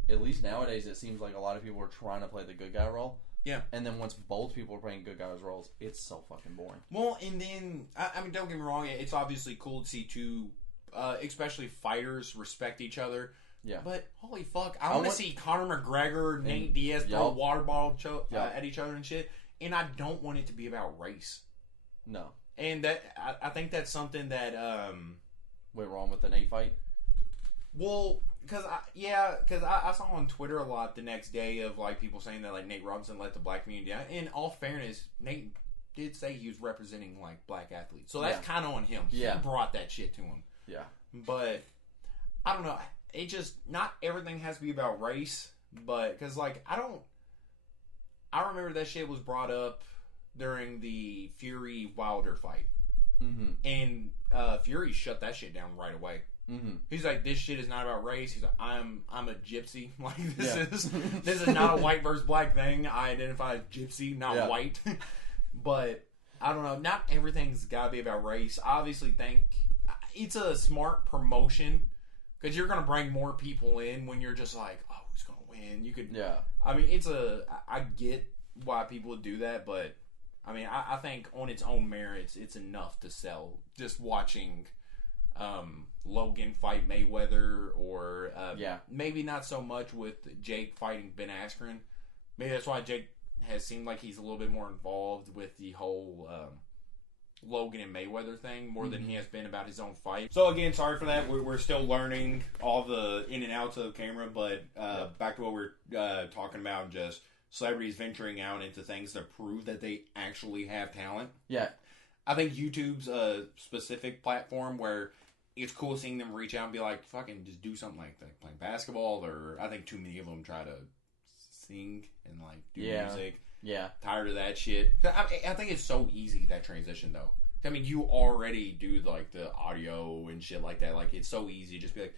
at least nowadays it seems like a lot of people are trying to play the good guy role. Yeah. And then once both people are playing good guys roles, it's so fucking boring. Well, and then I mean, don't get me wrong. It's obviously cool to see two, especially fighters, respect each other. Yeah. But holy fuck, I want to see Conor McGregor, Nate Diaz throw water bottle at each other and shit. And I don't want it to be about race. No. And that I think that's something that went wrong with the Nate fight. Well, because I saw on Twitter a lot the next day of like people saying that like Nate Robinson let the black community down. In all fairness, Nate did say he was representing like black athletes, so that's kind of on him. Yeah. He brought that shit to him. Yeah. But I don't know. It just not everything has to be about race, but because like I remember that shit was brought up during the Fury Wilder fight. Mm-hmm. And Fury shut that shit down right away. Mm-hmm. He's like, this shit is not about race. He's like, I'm a gypsy. Like this is not a white versus black thing. I identify as gypsy, not white. But I don't know. Not everything's got to be about race. I obviously think it's a smart promotion because you're going to bring more people in when you're just like, oh, who's going to win? You could. Yeah. I mean, I get why people would do that, but I mean, I think on its own merits, it's enough to sell. Just watching Logan fight Mayweather, or maybe not so much with Jake fighting Ben Askren. Maybe that's why Jake has seemed like he's a little bit more involved with the whole Logan and Mayweather thing more than he has been about his own fight. So again, sorry for that. We're still learning all the in and outs of the camera, but back to what we're talking about, just celebrities venturing out into things to prove that they actually have talent. Yeah. I think YouTube's a specific platform where it's cool seeing them reach out and be like, fucking just do something like that, playing basketball, or I think too many of them try to sing and like do music. Yeah. Tired of that shit. I think it's so easy, that transition, though. I mean, you already do like the audio and shit like that. Like, it's so easy to just be like,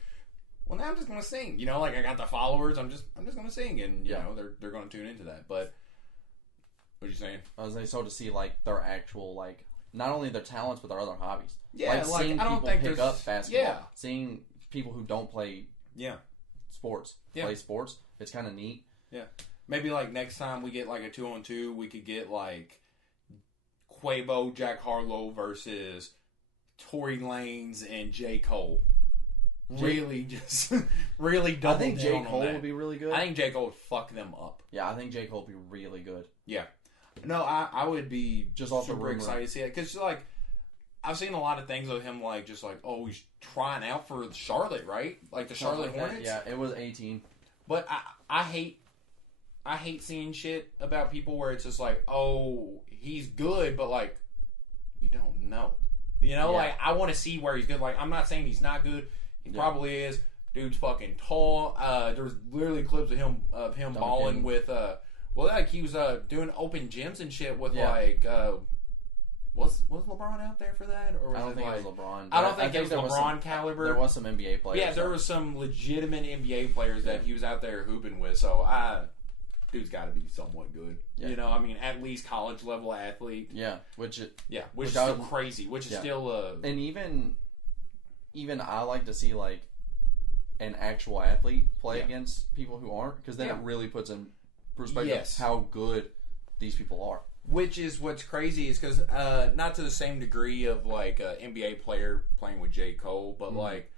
well, now I'm just gonna sing. You know, like I got the followers. I'm just gonna sing, and you know they're gonna tune into that. But what are you saying? I was so to see like their actual like not only their talents but their other hobbies. Yeah, like seeing I don't people think pick up basketball. Yeah. Seeing people who don't play sports play sports. It's kind of neat. Yeah. Maybe like next time we get like a 2-on-2, we could get like Quavo, Jack Harlow versus Tory Lanez and J. Cole. Really double. I think J. Cole would be really good. I think J. Cole would fuck them up. Yeah, I think J. Cole would be really good. Yeah. No, I would be just off super excited to see it, because like I've seen a lot of things of him like just like, oh, he's trying out for Charlotte, right? Like the Charlotte Hornets. Yeah, it was 18. But I hate seeing shit about people where it's just like, oh, he's good, but like we don't know. You know, like I want to see where he's good. Like I'm not saying he's not good. He probably is. Dude's fucking tall. There's literally clips of him balling with like he was doing open gyms and shit with like was LeBron out there for that, or was I don't think like, it was LeBron. I don't think it was LeBron caliber. There was some NBA players. Yeah, there was some legitimate NBA players that he was out there hooping with. So dude's got to be somewhat good. Yeah. You know, I mean, at least college level athlete. Yeah, which is still crazy. Which is still and even I like to see like an actual athlete play against people who aren't, because then it really puts in perspective how good these people are. Which is what's crazy is because not to the same degree of like an NBA player playing with J. Cole, but like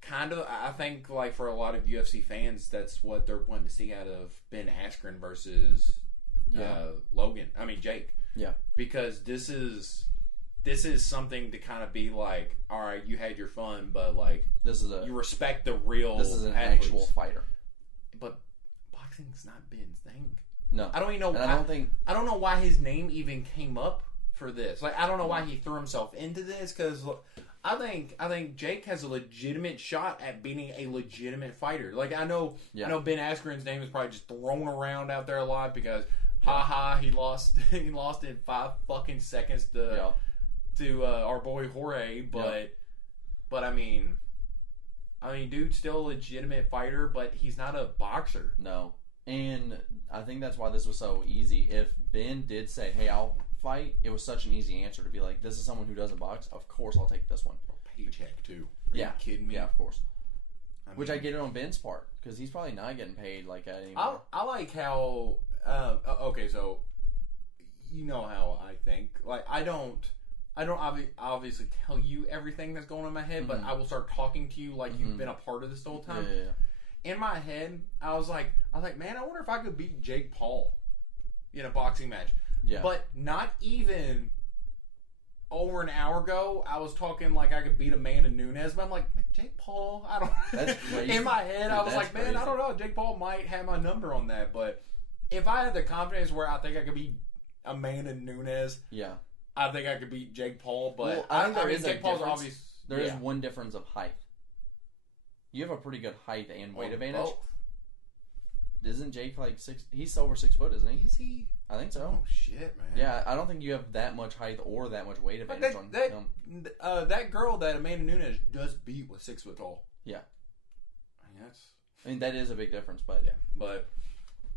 kind of, I think like for a lot of UFC fans, that's what they're wanting to see out of Ben Askren versus Logan. I mean Jake. Yeah, because this is something to kind of be like, all right, you had your fun, but like you respect the real. This is an athletes. Actual fighter. But boxing's not Ben's thing. No, I don't even know. I don't know why his name even came up for this. Like, I don't know why he threw himself into this, because I think Jake has a legitimate shot at beating a legitimate fighter. Like, I know Ben Askren's name is probably just thrown around out there a lot because he lost in 5 fucking seconds to our boy Jorge, but I mean, I mean, dude's still a legitimate fighter, but he's not a boxer. No. And I think that's why this was so easy. If Ben did say, hey, I'll fight, it was such an easy answer to be like, this is someone who doesn't box. Of course I'll take this one. Paycheck, too. Are you kidding me? Yeah, of course. Which I get it on Ben's part, because he's probably not getting paid like that anymore. I like how... okay, so... You know how I think. Like, I don't obviously tell you everything that's going on in my head, but I will start talking to you like you've been a part of this the whole time. Yeah. In my head, I was like, man, I wonder if I could beat Jake Paul in a boxing match. Yeah. But not even over an hour ago, I was talking like I could beat Amanda Nunes, but I'm like, man, Jake Paul, I don't. That's crazy. In my head, Dude, I was like, man, crazy. I don't know. Jake Paul might have my number on that, but if I had the confidence where I think I could beat Amanda Nunes, Yeah. I think I could beat Jake Paul. But Well, I think there is Jake a Paul's difference. obvious. There is one difference of height. You have a pretty good height and weight advantage. Both. Isn't Jake like 6? He's over 6 foot, isn't he? Is he? I think so. Oh shit, man. Yeah, I don't think you have that much height or that much weight advantage on him. That girl that Amanda Nunes just beat was 6 foot tall. Yeah. I mean, that is a big difference, but yeah. But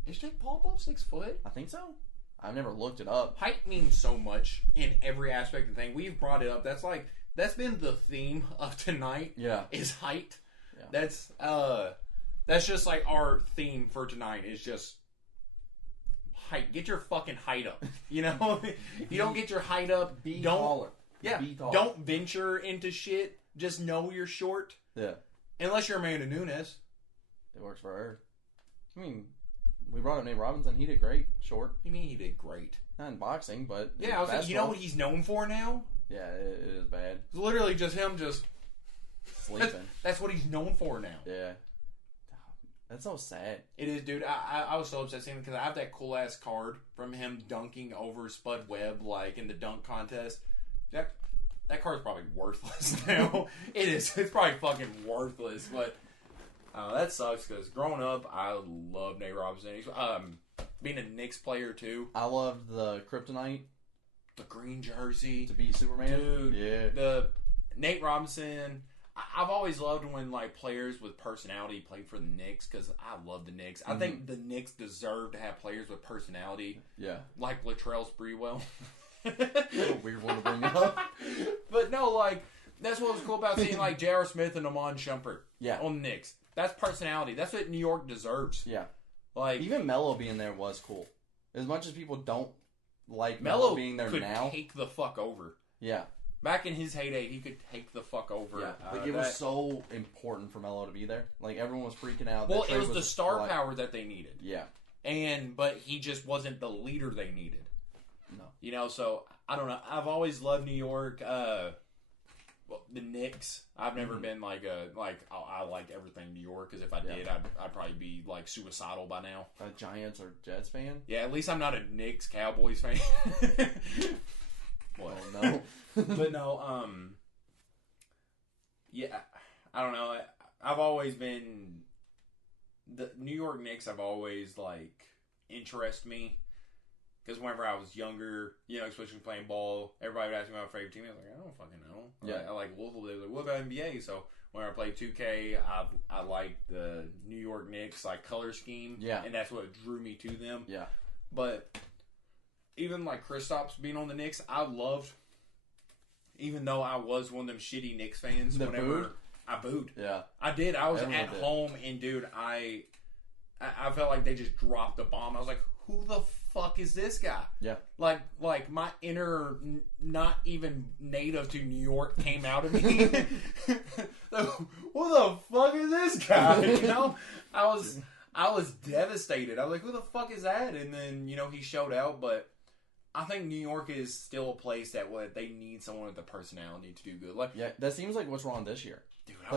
is Jake Paul above 6 foot? I think so. I've never looked it up. Height means so much in every aspect of the thing. We've brought it up. That's been the theme of tonight. Yeah. Is height. Yeah. That's just like our theme for tonight is just height. Get your fucking height up. You know? If you don't get your height up, Be don't taller. Yeah. Be taller. Don't venture into shit. Just know you're short. Yeah. Unless you're Amanda Nunes. It works for her. I mean, we brought up Nate Robinson. He did great. Short. What do you mean he did great? Not in boxing, but yeah, I was like, you know what he's known for now? Yeah, it is bad. It's literally just him just Sleeping. That's what he's known for now. Yeah. That's so sad. It is, dude. I was so upset seeing him because I have that cool ass card from him dunking over Spud Webb like in the dunk contest. That card's probably worthless now. It is. It's probably fucking worthless. But that sucks because growing up, I love Nate Robinson. Being a Knicks player too. I love the kryptonite. The green jersey To beat Superman. dude. Yeah. The Nate Robinson. I've always loved when like players with personality play for the Knicks because I love the Knicks. I think the Knicks deserve to have players with personality. Yeah. Like Latrell Sprewell. What a weird one to bring up. But no, like that's what was cool about seeing like J.R. Smith and Amon Shumpert. Yeah. On the Knicks. That's personality. That's what New York deserves. Yeah. Like even Melo being there was cool. As much as people don't like Melo Melo being there could now. take the fuck over. Yeah. Back in his heyday, he could take the fuck over. Yeah. Like it was so important for Melo to be there. Like everyone was freaking out. Well, That it trade was the star power that they needed. Yeah. But he just wasn't the leader they needed. No. You know, so I don't know. I've always loved New York. The Knicks. I've never been like I like everything New York because if I did, I'd probably be like suicidal by now. A Giants or Jets fan? Yeah, at least I'm not a Knicks Cowboys fan. What? Oh no. But no, yeah, I don't know. I've always been the New York Knicks. I've always like interest me because whenever I was younger, you know, especially playing ball, everybody would ask me my favorite team. I was like, I don't fucking know. Yeah, I like Louisville. They were like, what about NBA? So when I played 2K, I liked the New York Knicks like color scheme. Yeah, and that's what drew me to them. Yeah, but even like Kristaps being on the Knicks, I loved. Even though I was one of them shitty Knicks fans, I booed. Yeah, I did. I was Everyone at did. home, and dude, I felt like they just dropped a bomb. I was like, "Who the fuck is this guy?" Yeah, like my inner, not even native to New York came out of me. Who the fuck is this guy? You know, I was devastated. I was like, "Who the fuck is that?" And then you know he showed out, but. I think New York is still a place that they need someone with a personality to do good. Like, yeah, that seems like what's wrong this year. Dude, I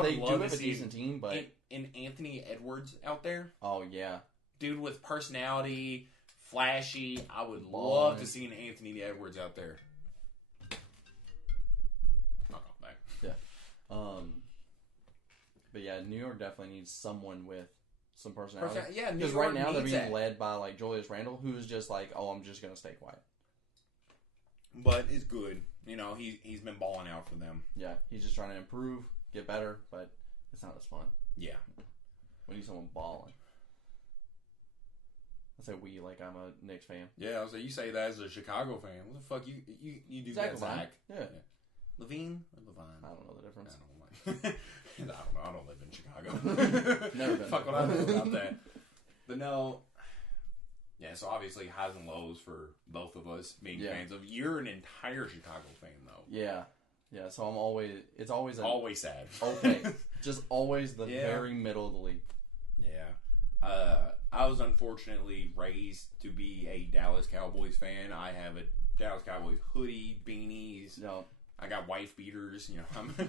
would love to have a decent team, but in Anthony Edwards out there. Oh yeah, dude with personality, flashy. I would love to see an Anthony Edwards out there. I'll come back. Yeah, but yeah, New York definitely needs someone with some personality. Yeah, because right now they're being led by like Julius Randle, who's just like, oh, I'm just gonna stay quiet. But it's good, you know. He's been balling out for them. Yeah, he's just trying to improve, get better. But it's not as fun. Yeah. We need someone balling. I say we like I'm a Knicks fan. Yeah, so you say that as a Chicago fan. What the fuck you do Zach that, Zach? Yeah. Levine or Levine? I don't know the difference. I don't know. I don't live in Chicago. Never been. Fuck what I know about that. But no. Yeah, so obviously highs and lows for both of us being fans of. You're an entire Chicago fan though. Yeah. Yeah, so it's always sad. Okay. Just always the very middle of the league. Yeah. I was unfortunately raised to be a Dallas Cowboys fan. I have a Dallas Cowboys hoodie, beanies. No. I got wife beaters. You know,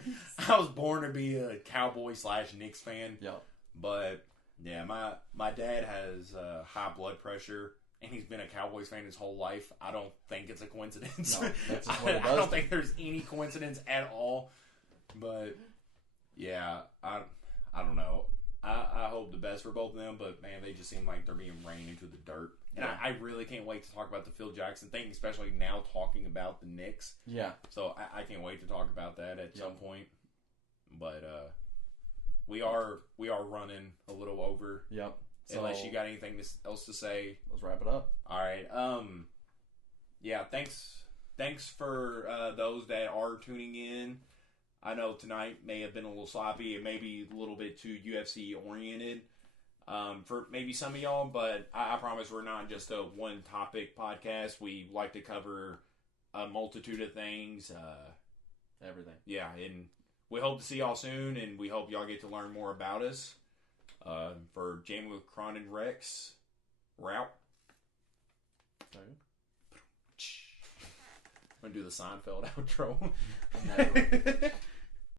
I was born to be a Cowboy / Knicks fan. Yeah. But yeah, my dad has high blood pressure, and he's been a Cowboys fan his whole life. I don't think it's a coincidence. No, that's just what it does. I don't think there's any coincidence at all. But yeah, I don't know. I hope the best for both of them, but man, they just seem like they're being rained into the dirt. And I really can't wait to talk about the Phil Jackson thing, especially now talking about the Knicks. Yeah. So I can't wait to talk about that at some point. But we are running a little over. Yep. So, unless you got anything else to say. Let's wrap it up. All right. Yeah, thanks for those that are tuning in. I know tonight may have been a little sloppy. It may be a little bit too UFC oriented for maybe some of y'all, but I promise we're not just a one topic podcast. We like to cover a multitude of things. Everything. Yeah, and we hope to see y'all soon, and we hope y'all get to learn more about us. For Jammin with Kron Rex, route. Okay. I'm going to do the Seinfeld outro. Never.